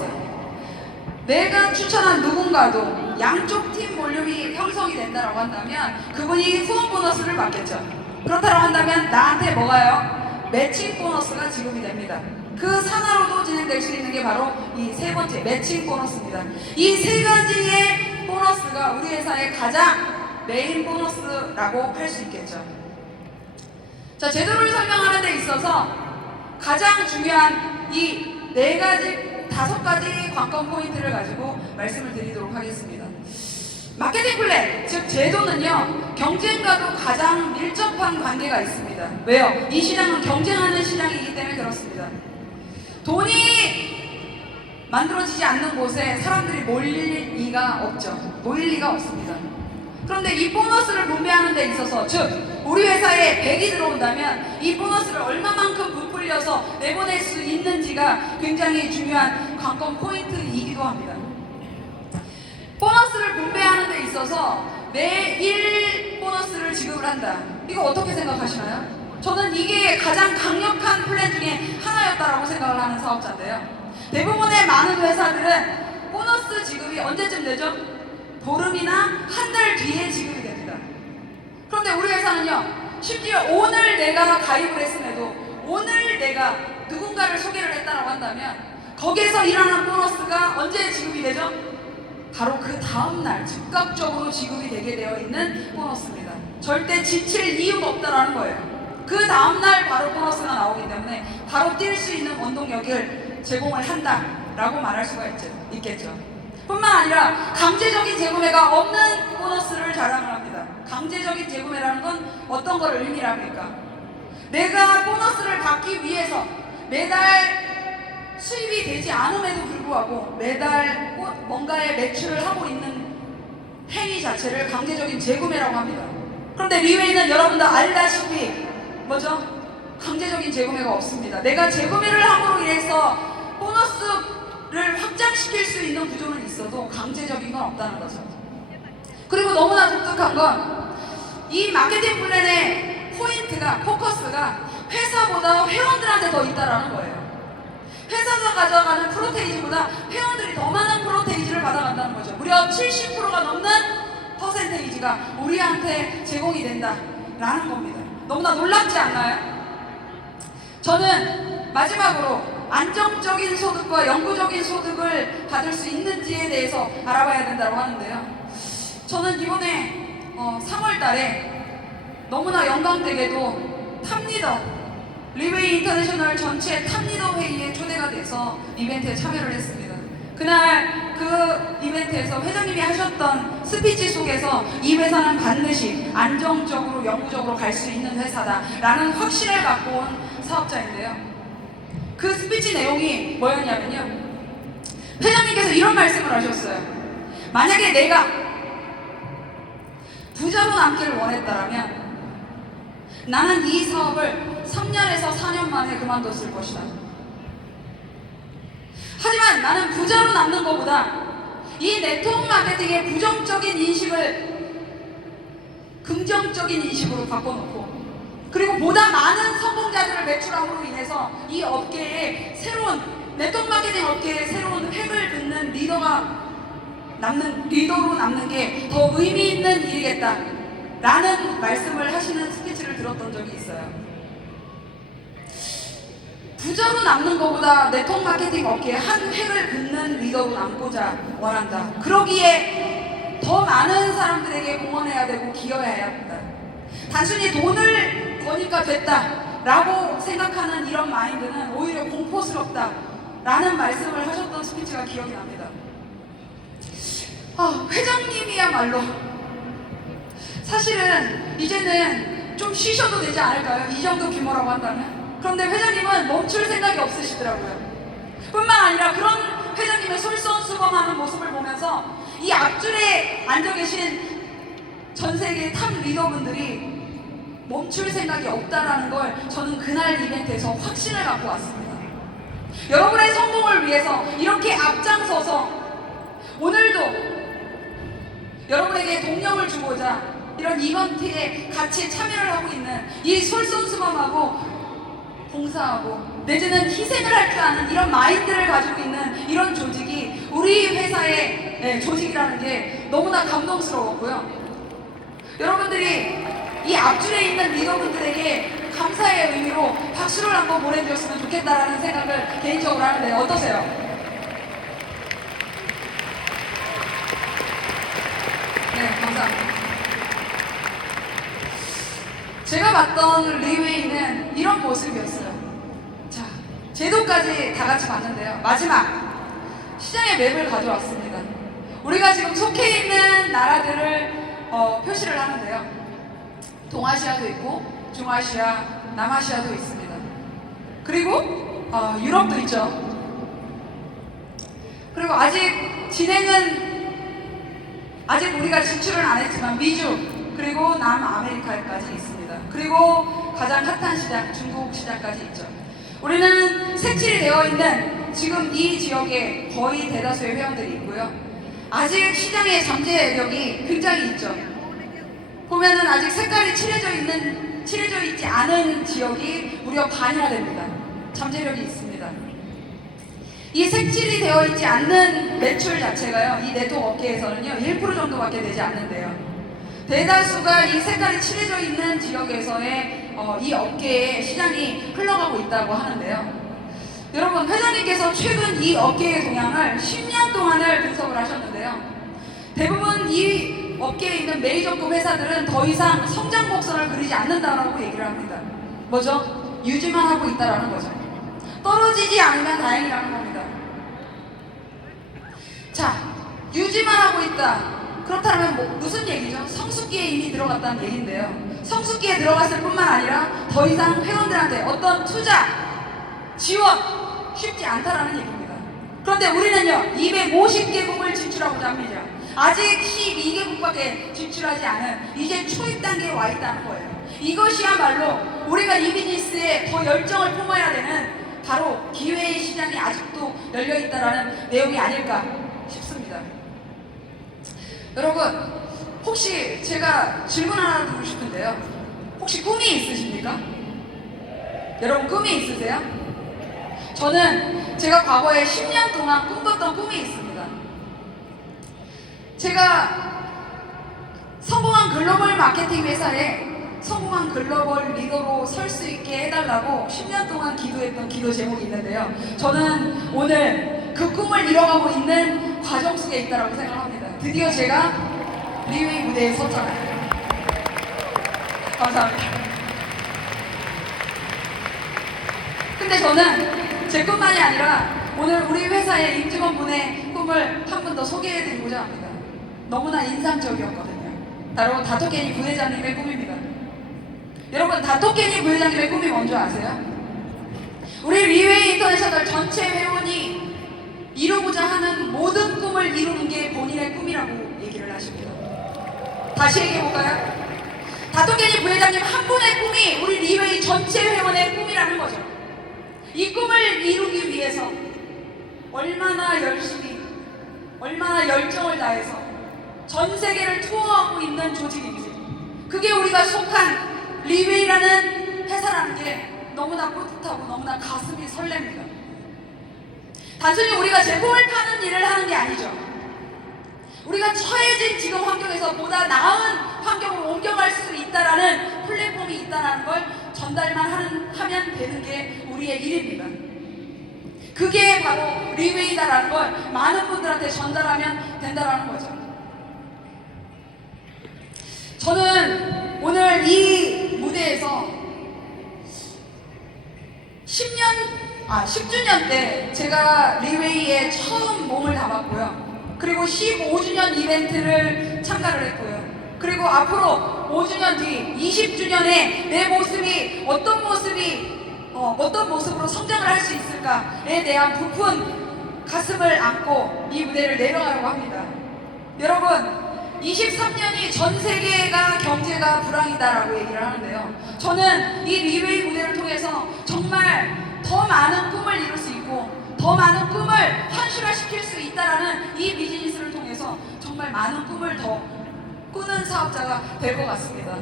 내가 추천한 누군가도 양쪽 팀 볼륨이 형성이 된다라고 한다면 그분이 후원 보너스를 받겠죠. 그렇다고 한다면 나한테 뭐가요? 매칭 보너스가 지급이 됩니다. 그 산하로도 진행될 수 있는 게 바로 이 세 번째 매칭 보너스입니다. 이 세 가지의 보너스가 우리 회사의 가장 메인 보너스라고 할 수 있겠죠. 자, 제도를 설명하는 데 있어서 가장 중요한 이 네 가지 5가지 관건 포인트를 가지고 말씀을 드리도록 하겠습니다. 마케팅 플랜, 즉 제도는요, 경쟁과도 가장 밀접한 관계가 있습니다. 왜요? 이 시장은 경쟁하는 시장이기 때문에 그렇습니다. 돈이 만들어지지 않는 곳에 사람들이 모일 리가 없죠. 모일 리가 없습니다. 그런데 이 보너스를 분배하는 데 있어서, 즉 우리 회사에 100이 들어온다면 이 보너스를 얼마만큼 부풀려서 내보낼 수 있는지가 굉장히 중요한 관건 포인트이기도 합니다. 보너스를 분배하는 데 있어서 매일 보너스를 지급을 한다. 이거 어떻게 생각하시나요? 저는 이게 가장 강력한 플랜 중에 하나였다라고 생각을 하는 사업자인데요. 대부분의 많은 회사들은 보너스 지급이 언제쯤 되죠? 보름이나 한 달 뒤에 지급이 됩니다. 그런데 우리 회사는요, 심지어 오늘 내가 가입을 했음에도 오늘 내가 누군가를 소개를 했다라고 한다면 거기에서 일어나는 보너스가 언제 지급이 되죠? 바로 그 다음날 즉각적으로 지급이 되게 되어 있는 보너스입니다. 절대 지칠 이유가 없다라는 거예요. 그 다음날 바로 보너스가 나오기 때문에 바로 뛸 수 있는 원동력을 제공을 한다라고 말할 수가 있겠죠. 뿐만 아니라 강제적인 재구매가 없는 보너스를 자랑을 합니다. 강제적인 재구매라는 건 어떤 걸 의미합니까? 내가 보너스를 받기 위해서 매달 수입이 되지 않음에도 불구하고 매달 뭔가의 매출을 하고 있는 행위 자체를 강제적인 재구매라고 합니다. 그런데 리웨이는 여러분도 알다시피 뭐죠? 강제적인 재구매가 없습니다. 내가 재구매를 함으로 인해서 보너스를 확장시킬 수 있는 구조는 있어도 강제적인 건 없다는 거죠. 그리고 너무나 독특한 건 이 마케팅 플랜의 포인트가, 포커스가 회사보다 회원들한테 더 있다라는 거예요. 회사가 가져가는 프로테이지보다 회원들이 더 많은 프로테이지를 받아간다는 거죠. 무려 70%가 넘는 퍼센테이지가 우리한테 제공이 된다라는 겁니다. 너무나 놀랍지 않나요? 저는 마지막으로 안정적인 소득과 영구적인 소득을 받을 수 있는지에 대해서 알아봐야 된다고 하는데요. 저는 이번에 3월 달에 너무나 영광되게도 탑리더, 리웨이 인터내셔널 전체 탑리더 회의에 초대가 돼서 이벤트에 참여를 했습니다. 그날 그 이벤트에서 회장님이 하셨던 스피치 속에서 이 회사는 반드시 안정적으로 영구적으로 갈 수 있는 회사다라는 확신을 갖고 온 사업자인데요. 그 스피치 내용이 뭐였냐면요, 회장님께서 이런 말씀을 하셨어요. 만약에 내가 부자로 남기를 원했다면 나는 이 사업을 3년에서 4년 만에 그만뒀을 것이다. 하지만 나는 부자로 남는 것보다 이 네트워크 마케팅의 부정적인 인식을 긍정적인 인식으로 바꿔놓고, 그리고 보다 많은 성공자들을 배출함으로 인해서 이 업계에 새로운, 네트워크 마케팅 업계에 새로운 획을 긋는 리더로 남는 게 더 의미 있는 일이겠다 라는 말씀을 하시는 스피치를 들었던 적이 있어요. 부자로 남는 것보다 네트워크 마케팅 업계에 한 획을 긋는 리더로 남고자 원한다. 그러기에 더 많은 사람들에게 공헌해야 되고 기여해야 합니다. 단순히 돈을 버니까 됐다 라고 생각하는 이런 마인드는 오히려 공포스럽다 라는 말씀을 하셨던 스피치가 기억이 납니다. 회장님이야말로 사실은 이제는 좀 쉬셔도 되지 않을까요? 이 정도 규모라고 한다면. 그런데 회장님은 멈출 생각이 없으시더라고요. 뿐만 아니라 그런 회장님의 솔선수범하는 모습을 보면서 이 앞줄에 앉아 계신 전 세계 탑 리더분들이 멈출 생각이 없다라는 걸 저는 그날 이벤트에서 확신을 갖고 왔습니다. 여러분의 성공을 위해서 이렇게 앞장서서 오늘도 여러분에게 동력을 주고자 이런 이벤트에 같이 참여를 하고 있는 이 솔선수범하고 봉사하고 내지는 희생을 할 줄 아는 이런 마인드를 가지고 있는 이런 조직이 우리 회사의 조직이라는 게 너무나 감동스러웠고요. 여러분들이 이 앞줄에 있는 리더분들에게 감사의 의미로 박수를 한번 보내주셨으면 좋겠다라는 생각을 개인적으로 하는데 어떠세요? 네, 감사합니다. 제가 봤던 리웨이는 이런 모습이었어요. 자, 제도까지 다 같이 봤는데요. 마지막 시장의 맵을 가져왔습니다. 우리가 지금 속해 있는 나라들을 표시를 하는데요. 동아시아도 있고 중아시아, 남아시아도 있습니다. 그리고 유럽도 있죠. 그리고 아직 우리가 진출은 안 했지만 미주, 그리고 남아메리카까지 있습니다. 그리고 가장 핫한 시장, 중국 시장까지 있죠. 우리는 색칠이 되어 있는 지금 이 지역에 거의 대다수의 회원들이 있고요. 아직 시장의 잠재력이 굉장히 있죠. 보면은 아직 색깔이 칠해져 있지 않은 지역이 무려 반이나 됩니다. 잠재력이 있습니다. 이 색칠이 되어 있지 않는 매출 자체가요, 이 네트워크 업계에서는요 1% 정도밖에 되지 않는데요. 대다수가 이 색깔이 칠해져 있는 지역에서의 이 업계의 시장이 흘러가고 있다고 하는데요. 여러분, 회장님께서 최근 이 업계의 동향을 10년 동안을 분석을 하셨는데요. 대부분 이 업계에 있는 메이저급 회사들은 더 이상 성장 곡선을 그리지 않는다라고 얘기를 합니다. 뭐죠? 유지만 하고 있다라는 거죠. 떨어지지 않으면 다행이라는 겁니다. 자, 유지만 하고 있다. 그렇다면 무슨 얘기죠? 성숙기에 이미 들어갔다는 얘기인데요. 성숙기에 들어갔을 뿐만 아니라 더 이상 회원들한테 어떤 투자, 지원 쉽지 않다라는 얘기입니다. 그런데 우리는요, 250개국을 진출하고자 합니다. 아직 12개국밖에 진출하지 않은 이제 초입 단계에 와 있다는 거예요. 이것이야말로 우리가 이 비즈니스에 더 열정을 품어야 되는 바로 기회의 시장이 아직도 열려 있다라는 내용이 아닐까 싶습니다. 여러분, 혹시 제가 질문 하나 드리고 싶은데요. 혹시 꿈이 있으십니까? 여러분, 꿈이 있으세요? 저는 제가 과거에 10년 동안 꿈꿨던 꿈이 있습니다. 제가 성공한 글로벌 마케팅 회사에 성공한 글로벌 리더로 설 수 있게 해달라고 10년 동안 기도했던 기도 제목이 있는데요. 저는 오늘 그 꿈을 이뤄가고 있는 과정 속에 있다고 생각합니다. 드디어 제가 리웨이 무대에 섰잖아요. 감사합니다. 근데 저는 제 꿈만이 아니라 오늘 우리 회사의 임직원분의 꿈을 한 번 더 소개해드리고자 합니다. 너무나 인상적이었거든요. 바로 다토케니 부회장님의 꿈입니다. 여러분, 다토케니 부회장님의 꿈이 뭔지 아세요? 우리 리웨이 인터내셔널 전체 회원이 이루고자 하는 모든 꿈을 이루는 게 본인의 꿈이라고 얘기를 하십니다. 다시 얘기해볼까요? 다토케니 부회장님 한 분의 꿈이 우리 리웨이 전체 회원의 꿈이라는 거죠. 이 꿈을 이루기 위해서 얼마나 열심히, 얼마나 열정을 다해서 전 세계를 투어하고 있는 조직인지, 그게 우리가 속한 리웨이라는 회사라는 게 너무나 뿌듯하고 너무나 가슴이 설렙니다. 단순히 우리가 제품을 파는 일을 하는 게 아니죠. 우리가 처해진 지금 환경에서 보다 나은 환경으로 옮겨갈 수 있다라는 플랫폼이 있다는 걸 전달만 하면 되는 게 우리의 일입니다. 그게 바로 리웨이다라는 걸 많은 분들한테 전달하면 된다라는 거죠. 저는 오늘 이 무대에서 10주년 때 제가 리웨이에 처음 몸을 담았고요. 그리고 15주년 이벤트를 참가를 했고요. 그리고 앞으로 5주년 뒤 20주년에 내 모습이 어떤 모습으로 성장을 할 수 있을까에 대한 부푼 가슴을 안고 이 무대를 내려가려고 합니다. 여러분, 23년이 전 세계가 경제가 불황이다라고 얘기를 하는데요. 저는 이 리웨이 무대를 통해서 정말 더 많은 꿈을 이룰 수 있고 더 많은 꿈을 현실화시킬 수 있다라는 이 비즈니스를 통해서 정말 많은 꿈을 더 꾸는 사업자가 될 것 같습니다.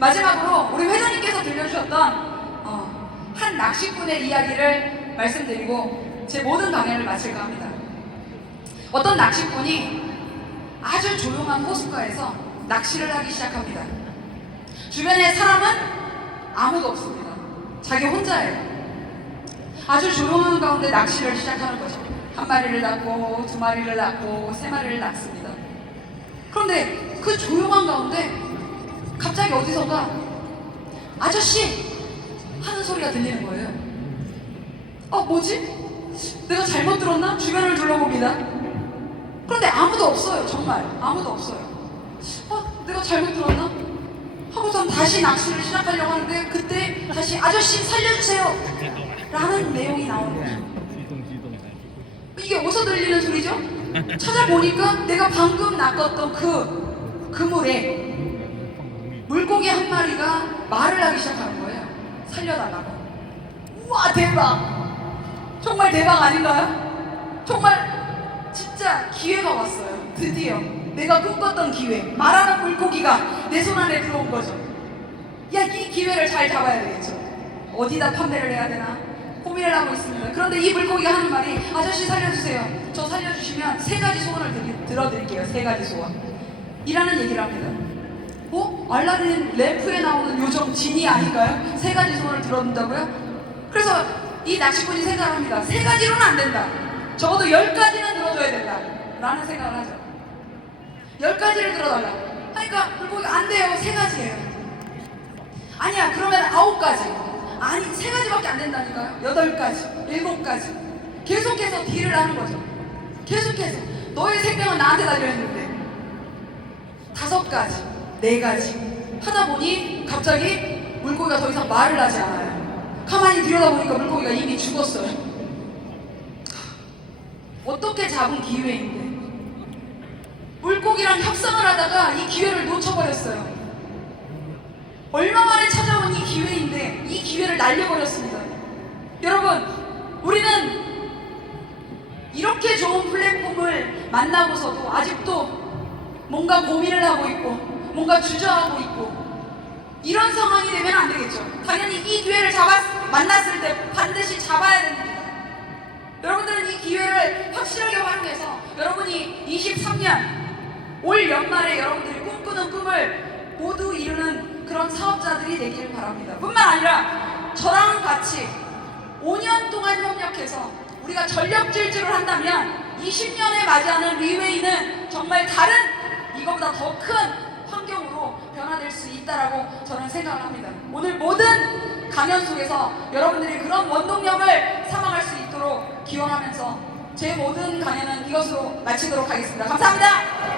마지막으로 우리 회장님께서 들려주셨던 한 낚시꾼의 이야기를 말씀드리고 제 모든 강연을 마칠까 합니다. 어떤 낚시꾼이 아주 조용한 호숫가에서 낚시를 하기 시작합니다. 주변에 사람은 아무도 없습니다. 자기 혼자예요. 아주 조용한 가운데 낚시를 시작하는 거죠. 한 마리를 낚고, 두 마리를 낚고, 세 마리를 낚습니다. 그런데 그 조용한 가운데 갑자기 어디선가 아저씨! 하는 소리가 들리는 거예요. 뭐지? 내가 잘못 들었나? 주변을 둘러봅니다. 그런데 아무도 없어요. 정말 아무도 없어요. 내가 잘못 들었나? 하고선 다시 낚시를 시작하려고 하는데 그때 다시 아저씨 살려주세요! 라는 내용이 나오는 거죠. 이게 어디서 들리는 소리죠? 찾아보니까 내가 방금 낚았던 그 그물에 물고기 한 마리가 말을 하기 시작하는 거예요. 살려달라고. 우와, 대박! 정말 대박 아닌가요? 정말 진짜 기회가 왔어요. 드디어 내가 꿈꿨던 기회, 말하는 물고기가 내 손 안에 들어온 거죠. 야, 이 기회를 잘 잡아야 되겠죠. 어디다 판매를 해야 되나 고민을 하고 있습니다. 그런데 이 물고기가 하는 말이 아저씨 살려주세요. 저 살려주시면 3가지 소원을 들어드릴게요. 3가지 소원 이라는 얘기를 합니다. 알라딘 램프에 나오는 요정 지니 아닐까요? 세 가지 소원을 들어준다고요? 그래서 이 낚시꾼이 생각을 합니다. 세 가지로는 안 된다. 적어도 10가지는 들어줘야 된다. 라는 생각을 하죠. 10가지를 들어달라. 하니까 물고기가 안 돼요. 세 가지예요. 아니야. 그러면 9가지. 아니, 세 가지밖에 안 된다니까요. 8가지, 7가지. 계속해서 딜을 하는 거죠. 계속해서. 너의 생명은 나한테 달려있는데. 5가지, 4가지. 하다 보니 갑자기 물고기가 더 이상 말을 하지 않아요. 가만히 들여다보니까 물고기가 이미 죽었어요. 어떻게 잡은 기회인데. 물고기랑 협상을 하다가 이 기회를 놓쳐버렸어요. 얼마 만에 찾아온 이 기회인데 이 기회를 날려버렸습니다. 여러분, 우리는 이렇게 좋은 플랫폼을 만나고서도 아직도 뭔가 고민을 하고 있고 뭔가 주저하고 있고 이런 상황이 되면 안 되겠죠. 당연히 이 기회를 만났을 때 반드시 잡아야 됩니다. 여러분들은 이 기회를 확실하게 활용해서 여러분이 23년 올 연말에 여러분들이 꿈꾸는 꿈을 모두 이루는 그런 사업자들이 되기를 바랍니다. 뿐만 아니라 저랑 같이 5년 동안 협력해서 우리가 전력 질주를 한다면 20년에 맞이하는 리웨이는 정말 다른 이거보다 더 큰 환경으로 변화될 수 있다라고 저는 생각을 합니다. 오늘 모든 강연 속에서 여러분들이 그런 원동력을 삼아갈 수 있도록 기원하면서 제 모든 강연은 이것으로 마치도록 하겠습니다. 감사합니다.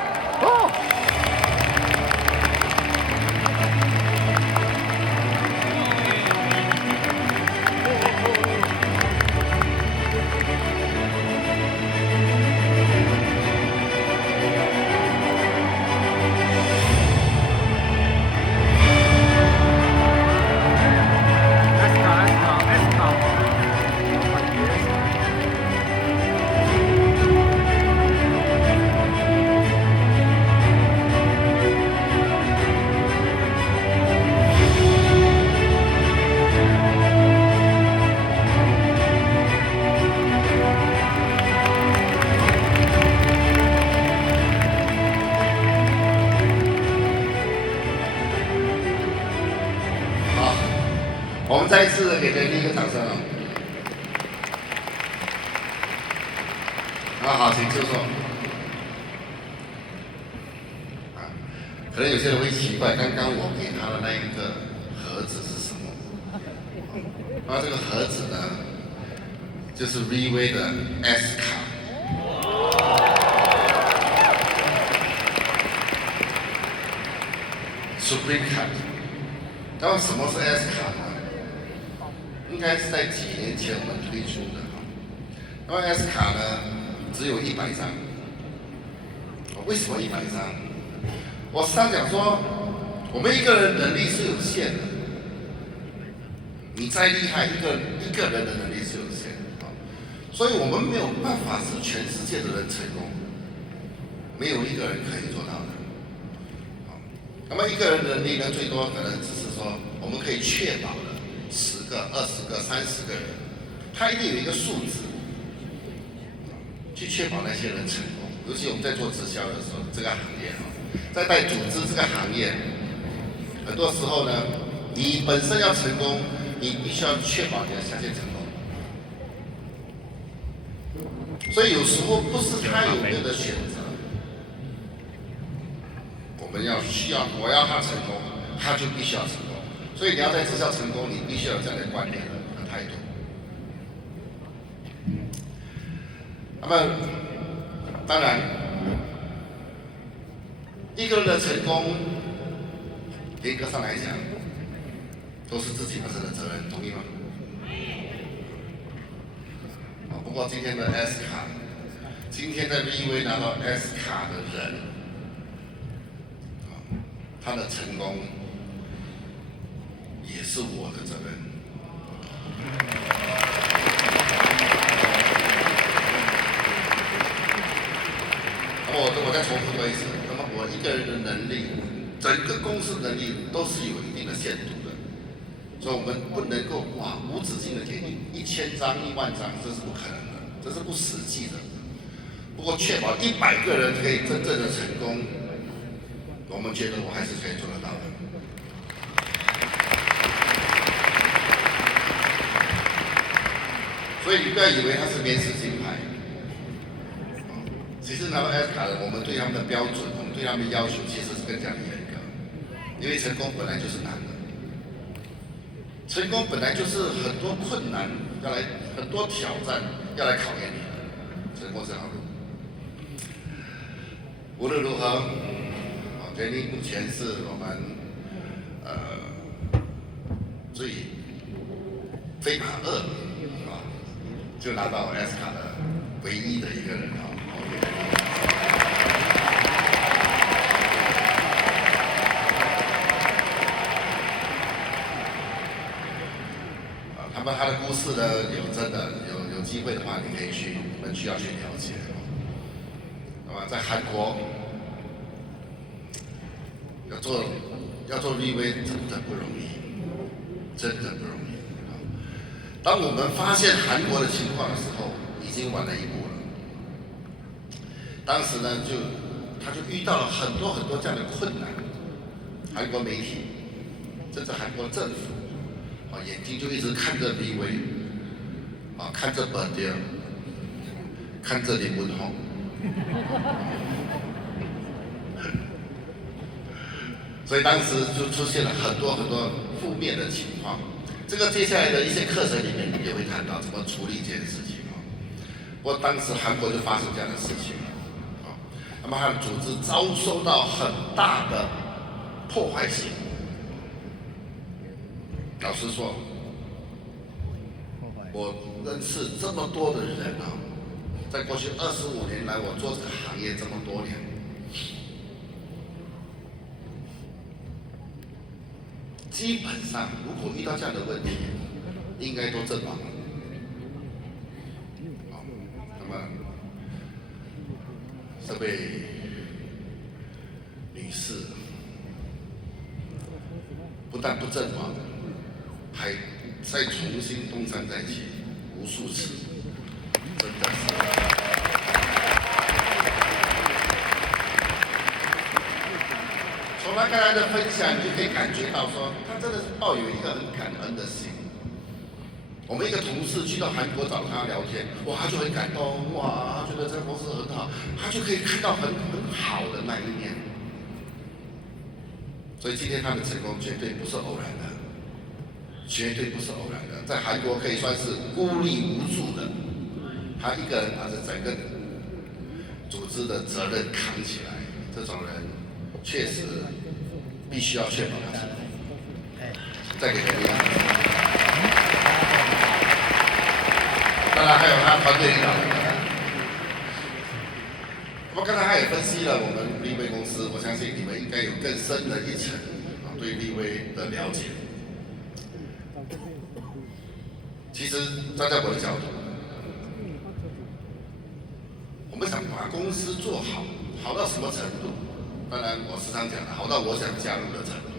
我们再一次给人力一个掌声啊！好，请就坐。可能有些人会奇怪，刚刚我给他的那一个盒子是什么？这个盒子呢，就是 Riway 的 S 卡。Supreme 卡。那么什么是 S 卡呢？应该是在几年前我们推出的。那么 S 卡呢，只有100张。为什么100张？我时常讲说，我们一个人能力是有限的。你再厉害，一个人的能力是有限的，所以我们没有办法使全世界的人成功，没有一个人可以做到的。那么一个人能力呢，最多可能只是说，我们可以确保的10个、20个、30个人，他一定有一个数字，去确保那些人成功。尤其我们在做直销的时候，这个行业在带组织这个行业，很多时候呢，你本身要成功，你必须要确保你的下线成功。所以有时候不是他有没有的选择，我们我要他成功，他就必须要成功。所以你要在直销成功，你必须要有这样的观念和态度。那么，当然，一个人的成功，严格上来讲，都是自己本身的责任，同意吗？不过今天的 S 卡，今天在 VV 拿到 S 卡的人，他的成功也是我的责任。我再重复多一次，那么我一个人的能力，整个公司能力都是有一定的限度的，所以我们不能够无止境的给你1000张、10000张，这是不可能的，这是不实际的。不过确保100个人可以真正的成功，我们觉得我还是可以做得到的。所以你不要以为他是免死金牌。其实拿到 S 卡的，我们对他们的标准，我们对他们的要求其实是更加的严格，因为成功本来就是难的，成功本来就是很多困难要来，很多挑战要来考验你的，成功这条路。无论如何，Jenny 目前是我们最飞马2就拿到 S 卡的唯一的一个人他的故事呢，真的有机会的话，你可以去，你们需要去了解。那么在韩国要做 VV 真的不容易，真的不容易。当我们发现韩国的情况的时候，已经晚了一步了。当时呢，他就遇到了很多这样的困难，韩国媒体，甚至韩国政府。眼睛就一直看着李维，看着本地，看着林文宏，所以当时就出现了很多负面的情况。这个接下来的一些课程里面也会谈到怎么处理这件事情不过当时韩国就发生这样的事情那么他的组织遭受到很大的破坏性。老实说，我认识这么多的人在过去25年来，我做这个行业这么多年，基本上如果遇到这样的问题，应该都阵亡了。那么这位女士不但不阵亡，还再重新东山再起无数次，真的是。从他刚才的分享，你就可以感觉到说，他真的是抱有一个很感恩的心。我们一个同事去到韩国找他聊天，哇，他就很感动，哇，他觉得这个公司很好，他就可以看到很好的那一面。所以今天他的成功绝对不是偶然的。绝对不是偶然的，在韩国可以算是孤立无助的，他一个人把这整个组织的责任扛起来，这种人确实必须要确保他成功。再给他一个掌声。当然还有他团队领导人。那么刚才他也分析了我们立威公司，我相信你们应该有更深的一层对立威的了解。其实站在我的角度，我们想把公司做好，好到什么程度？当然，我时常讲的，好到我想加入的程度，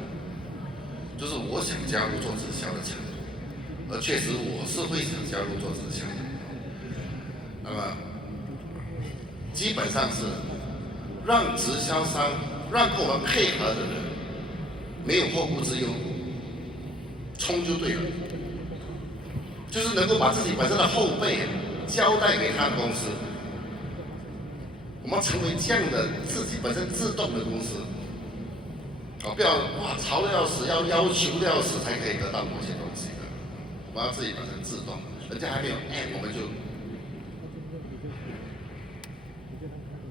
就是我想加入做直销的程度，而确实我是会想加入做直销的。那么，基本上是让直销商，让跟我们配合的人没有后顾之忧，冲就对了。就是能够把自己本身的后辈交代给他的公司，我们要成为这样的自己本身自动的公司，不要哇吵得要死，要求得要死才可以得到某些东西的，我们要自己本身自动，人家还没有我们就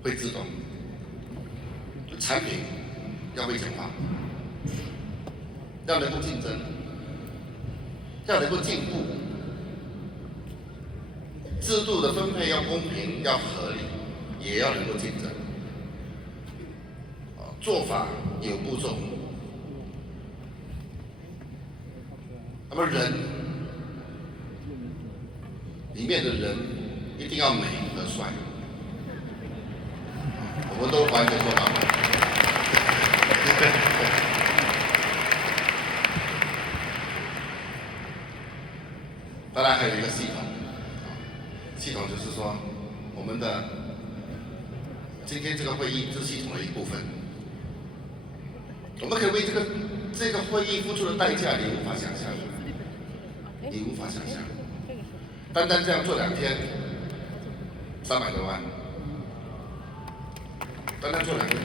会自动，产品要会讲话，要能够竞争，要能够进步。制度的分配要公平，要合理，也要能够竞争。做法有步骤。那么人里面的人一定要美和帅，我们都完全做到了。当然还有一个系统。系统就是说，我们的今天这个会议是系统的一部分。我们可以为这个会议付出的代价，你无法想象，你无法想象。单单这样做2天，300多万，单单做2天。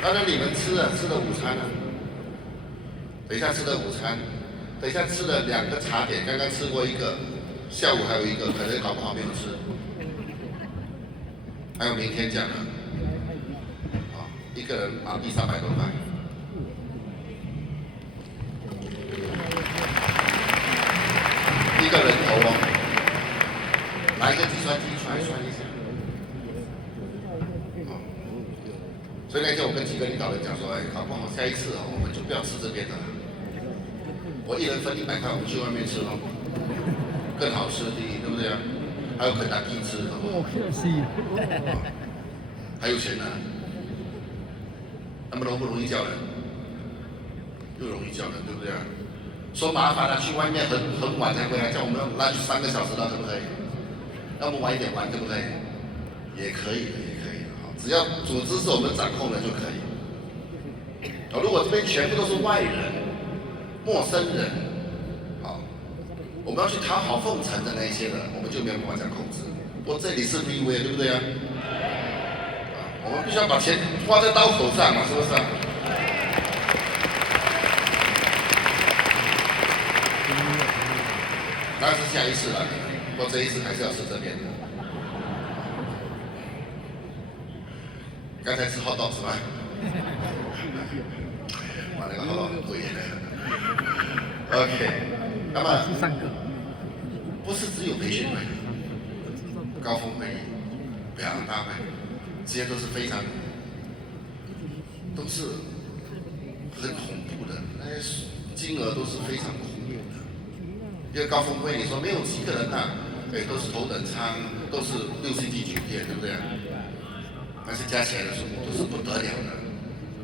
当然，你们吃的午餐啊，等一下吃的午餐，等一下吃的2个茶点，刚刚吃过1个，下午还有1个，可能搞不好没有吃，还有明天讲的，1个人马币300多块。1个人头哦，拿一个计算机出来算一下。所以那天我跟几个领导人讲说，搞不好下一次我们就不要吃这边的了，我1人分100块，我们去外面吃咯，更好吃的，对不对啊？还有肯德基吃，好不好？还有钱呢，那么容不容易叫人？又容易叫人，对不对啊？说麻烦了，去外面很晚才回来，叫我们拉去3个小时了，可不可以？要不晚一点玩，可不可以？也可以的，也可以的。只要组织是我们掌控的就可以。如果这边全部都是外人、陌生人，我们要去讨好奉承的那一些的，我们就没有办法这样控制。不过这里是 freeway， 对不对啊？我们必须要把钱花在刀口上嘛，是不是啊？当然是下一次了，不过这一次还是要吃这边的。刚才吃hot dog是吧？哇，那个hot dog很贵。OK， 那么不是只有培训会、高峰会议、表扬大会，这些都是非常，都是很恐怖的，那些金额都是非常恐怖的。因为高峰会，你说没有几个人呐，都是头等舱，都是6CT 酒店，对不对？但是加起来的数目都是不得了的。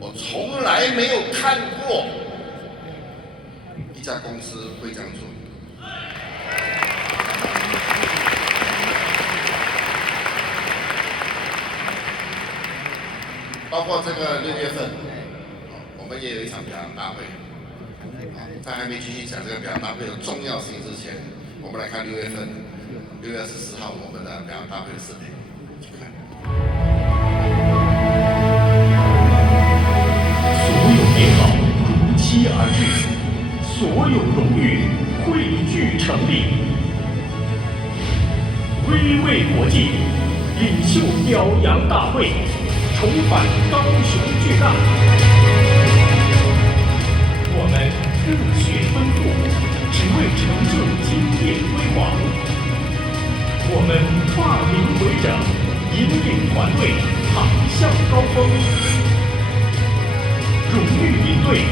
我从来没有看过一家公司会这样做。包括这个6月份，我们也有一场表扬大会。在还没继续讲这个表扬大会的重要性之前，我们来看6月份6月24号我们的表扬大会的视频。所有美好如期而至，所有荣誉汇聚成立。威卫国际领袖表扬大会重返高雄巨蛋。我们热血奔赴，只为成就经典辉煌。我们化名为整，引领团队航向高峰。荣誉领队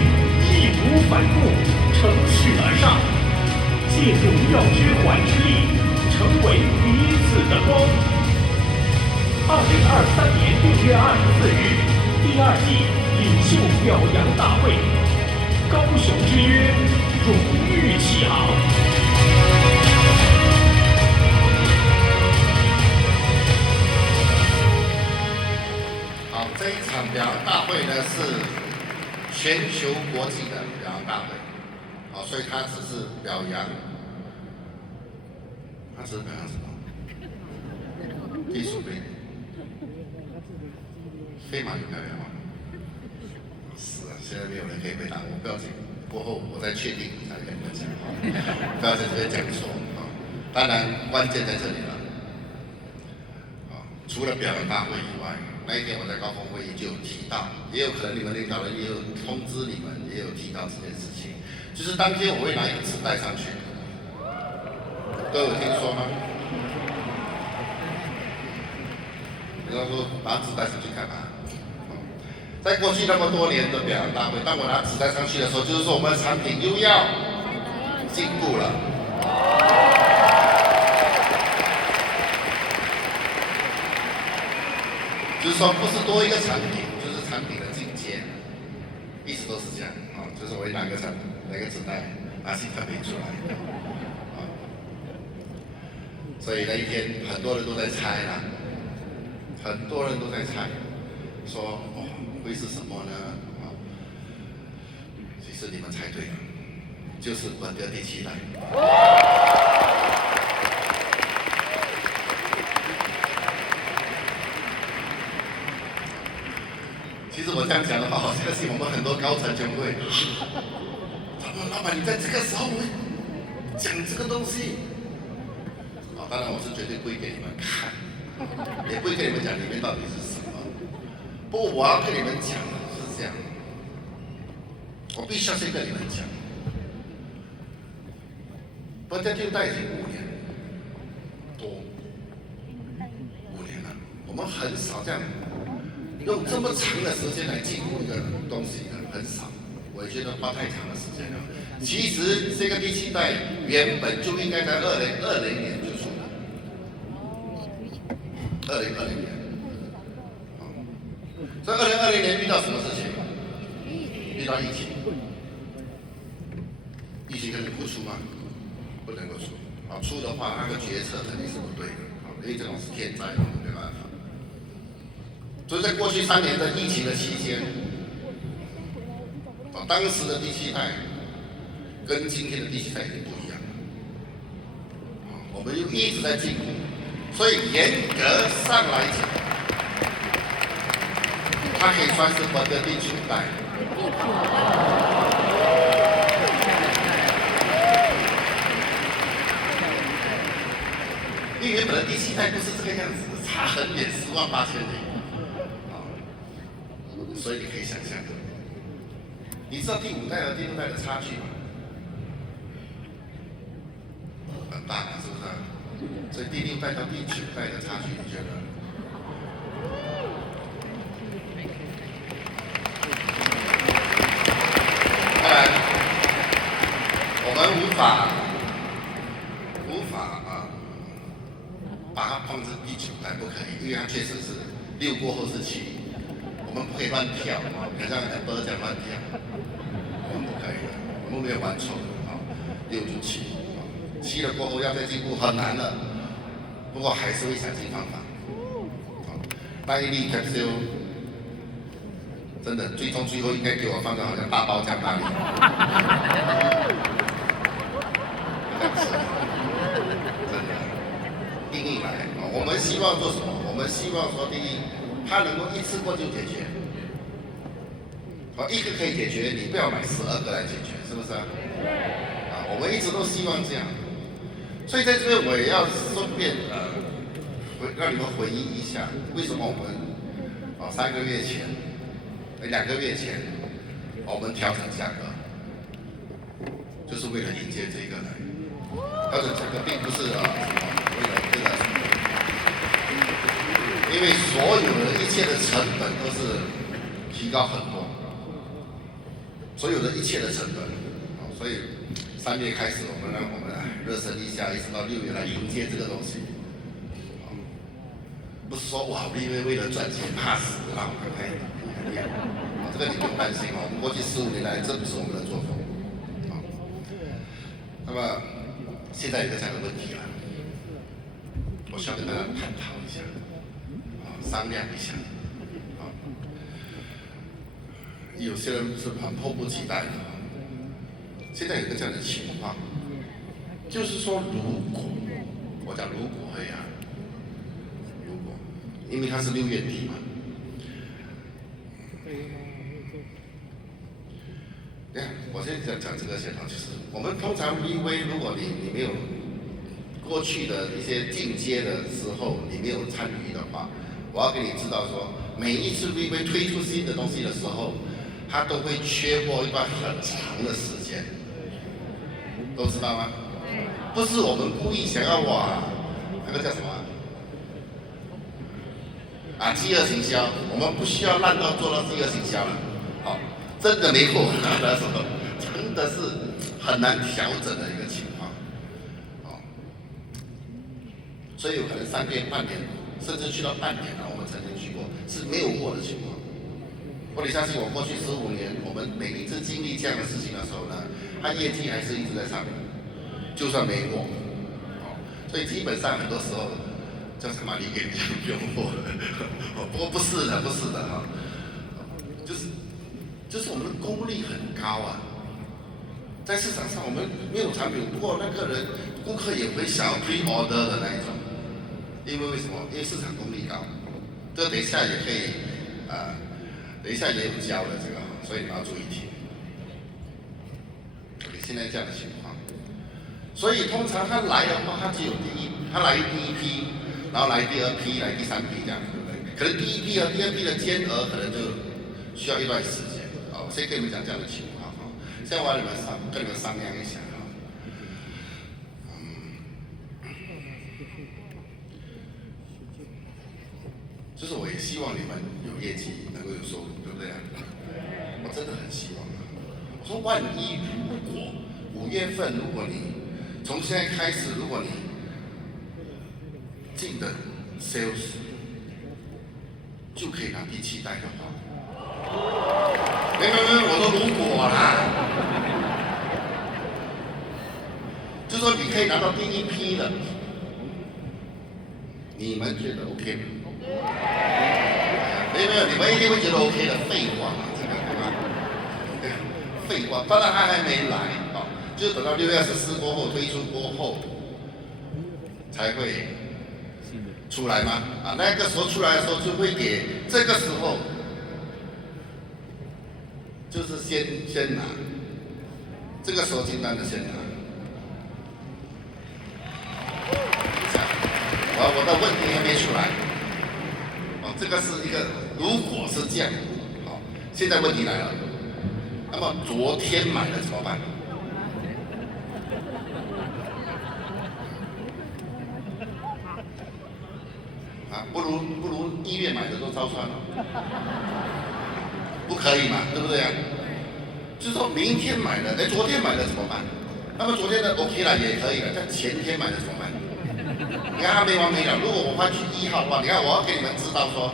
义无反顾，乘势而上，借荣耀之环之力，成为彼此的光。2023年6月24日，第2季领袖表扬大会，高雄之约，荣誉启航。好，这一场表扬大会呢是全球国际的表扬大会，好，所以它只是表扬，它只是表扬什么？艺术类，飞马有表扬吗？是啊，现在没有人可以回答我，不要紧，过后我再确定才跟你们讲，不要在这边讲错啊。当然，关键在这里了，除了表扬大会以外。那一天我在高峰会议就有提到，也有可能你们领导人也有通知你们，也有提到这件事情。就是当天我会拿一个纸袋上去，各位有听说吗？你要说拿纸袋上去干嘛？在过去那么多年的表扬大会，当我拿纸袋上去的时候，就是说我们的产品又要进步了。就是说，不是多一个产品，就是产品的进阶，一直都是这样啊。就是我拿个纸袋，拿新产品出来啊。所以那一天很多人都在猜啦，很多人都在猜，说哦会是什么呢？其实你们猜对了，就是本德第7代。其实我这样讲的话，我相信我们很多高层就会，老板你在这个时候讲这个东西，当然我是绝对不会给你们看，也不会跟你们讲里面到底是什么。不过我要跟你们讲的是这样，我必须要先跟你们讲，本德第6代已经5年多，5年了，我们很少这样。用这么长的时间来进入一个东西的很少，我也觉得花太长的时间了。其实这个第7代原本就应该在2020年就出的，2020年。在2020年遇到什么事情？遇到疫情，疫情可以不出吗？不能够出。出的话，那个决策肯定是不对的，因为这种是天灾，我们没办法。所以在过去3年的疫情的期间，当时的第7代跟今天的第7代已经不一样了，我们又一直在进步，所以严格上来讲，它可以算是本德第9代。因为原本的第7代不是这个样子，差很远，108000里。所以你可以想象，你知道第5代和第6代的差距吗？很大，是不是？所以第6代到第9代的差距，你觉得？当然，我们无法把它放在第9代，不可以，因为它确实是6过后是7。我们不可以乱跳啊！好像不是这样乱跳，我们不可以的，我们没有玩错6就7，7了过后要再进步很难了。不过还是会想尽方法。那一粒 capsule 真的最终最后应该给我放在好像大包酱那里，这样吃，真的硬硬来。我们希望做什么？我们希望说第一。它能够一次过就解决，一个可以解决，你不要买12个来解决，是不是啊？我们一直都希望这样，所以在这边我也要顺便让你们回忆一下，为什么我们3个月前、2个月前，我们调整价格，就是为了迎接这个来。调整价格并不是为了因为所有的一切的成本都是提高很多，所有的一切的成本，所以3月开始，我们让我们热身一下，一直到6月来迎接这个东西。不是说哇，因为了赚钱怕死啊，这个你不用担心我们过去15年来，这不是我们的作风。那么现在有个这样的问题了，我需要跟大家探讨一下。商量一下，有些人是很迫不及待的。现在有个这样的情况，就是说，如果我讲如果呀，如果，因为它是6月底嘛，我现在讲这个先就是我们通常因为如果你没有过去的一些进阶的时候，你没有参与的话。我要给你知道说，每一次 VV 推出新的东西的时候，它都会缺货一段很长的时间，都知道吗？不是我们故意想要那个叫什么饥饿行销，我们不需要烂到做到饥饿行销了。真的没货的时候，真的是很难调整的一个情况。所以有可能3个月、半年。甚至去到半年我们曾经去过是没有货的情况。你相信我，过去15年，我们每一次经历这样的事情的时候呢，它业绩还是一直在上面，就算没货。所以基本上很多时候，叫什么？你给不用货了？不过不是的，不是的哈，就是我们的功力很高啊，在市场上我们没有产品，不过那个人顾客也会想要 pre order 的那一种，因为为什么？因为市场功力高，这等一下也可以等一下也有教的这个，所以你们要注意听。OK， 现在这样的情况，所以通常他来的话，他来第一批，然后来第二批，来第三批这样，对不对？可能第一批和第二批的间额可能就需要一段时间。好，我先跟你们讲这样的情况哈。现在我要跟你们商量一下哈。就是我也希望你们有业绩，能够有收入，对不对啊？我真的很希望。我说，万一如果5月份，如果你从现在开始，如果你进的 sales 就可以拿第7代的话，没，我说如果啦，就说你可以拿到第1批的，你们觉得 OK 吗？没有，你们一定会觉得 OK 的，废话嘛，这个对吧？废话，当然他还没来啊，就等到6月24过后推出过后才会出来吗？啊，那个时候出来的时候就会给这个时候就是先拿，这个时候清单的先拿。我的问题还没出来。这个是一个，如果是这样，好，现在问题来了，那么昨天买了怎么办？啊，不如1月买的都照算了，不可以嘛，对不对啊？就是说明天买的，昨天买的怎么办？那么昨天的 OK 了也可以了，但前天买的怎么办？你看他没完没了。如果我换去1号的话，你看我要给你们知道说，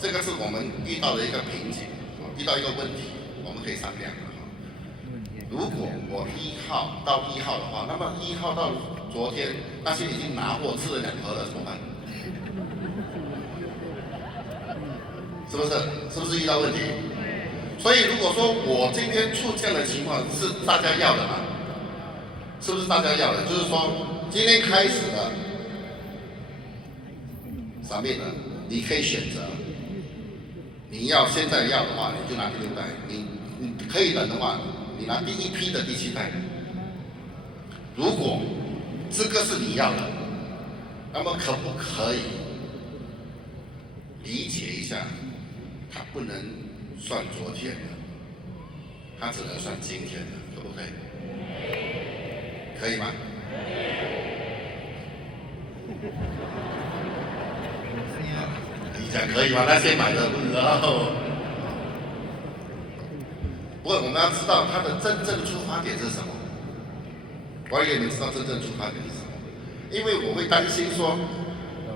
这个是我们遇到的一个瓶颈，遇到一个问题，我们可以商量的哈。如果我1号到1号的话，那么1号到昨天那些已经拿货吃了2盒了怎么办？是不是？是不是遇到问题？所以如果说我今天出这样的情况是大家要的嘛？是不是大家要的？就是说今天开始的。上面的你可以选择，你要现在要的话，你就拿第6代；你可以等的话，你拿第1批的第7代。如果这个是你要的，那么可不可以理解一下？它不能算昨天的，它只能算今天的，可不可以？可以吗？你讲可以吗？那些买的，然后，不过我们要知道它的真正出发点是什么。我要给你们知道真正出发点是什么，因为我会担心说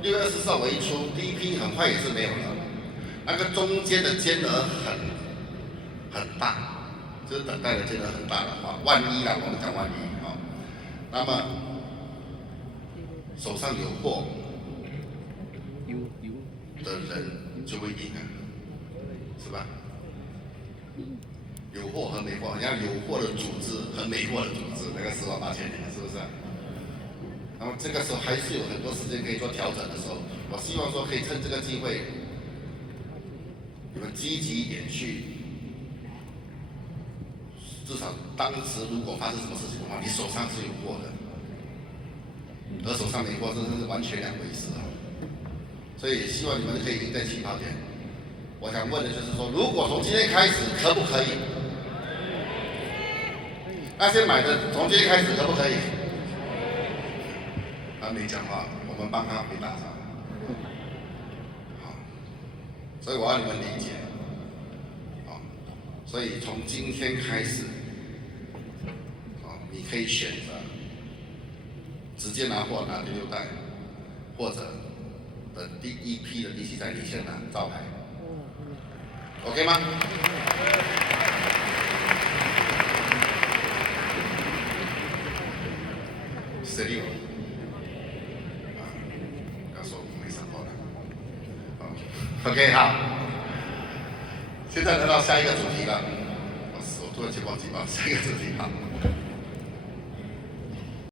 ，6月24号我一出，第1批很快也是没有了，那个中间的间额很大，就是等待的间额很大的话，万一啦，我们讲万一哈，那么手上有货。的人就会赢啊，是吧？有货和没货，人家有货的组织和没货的组织，那个10万8千年，是不是？那么这个时候还是有很多时间可以做调整的时候，我希望说可以趁这个机会，你们积极一点去，至少当时如果发生什么事情的话，你手上是有货的，而手上没货，这是完全2回事啊。所以希望你们可以赢在起跑点。我想问的就是说，如果从今天开始，可不可以？那些买的从今天开始可不可以？他没讲话，我们帮他回答上。好，所以我要你们理解。好，所以从今天开始，你可以选择直接拿货拿第6代，或者。的第1批的第7代你先拿招牌 ，OK 吗？16，要说没 OK， 好。现在来到下一个主题了。我突然间忘记了下一个主题好。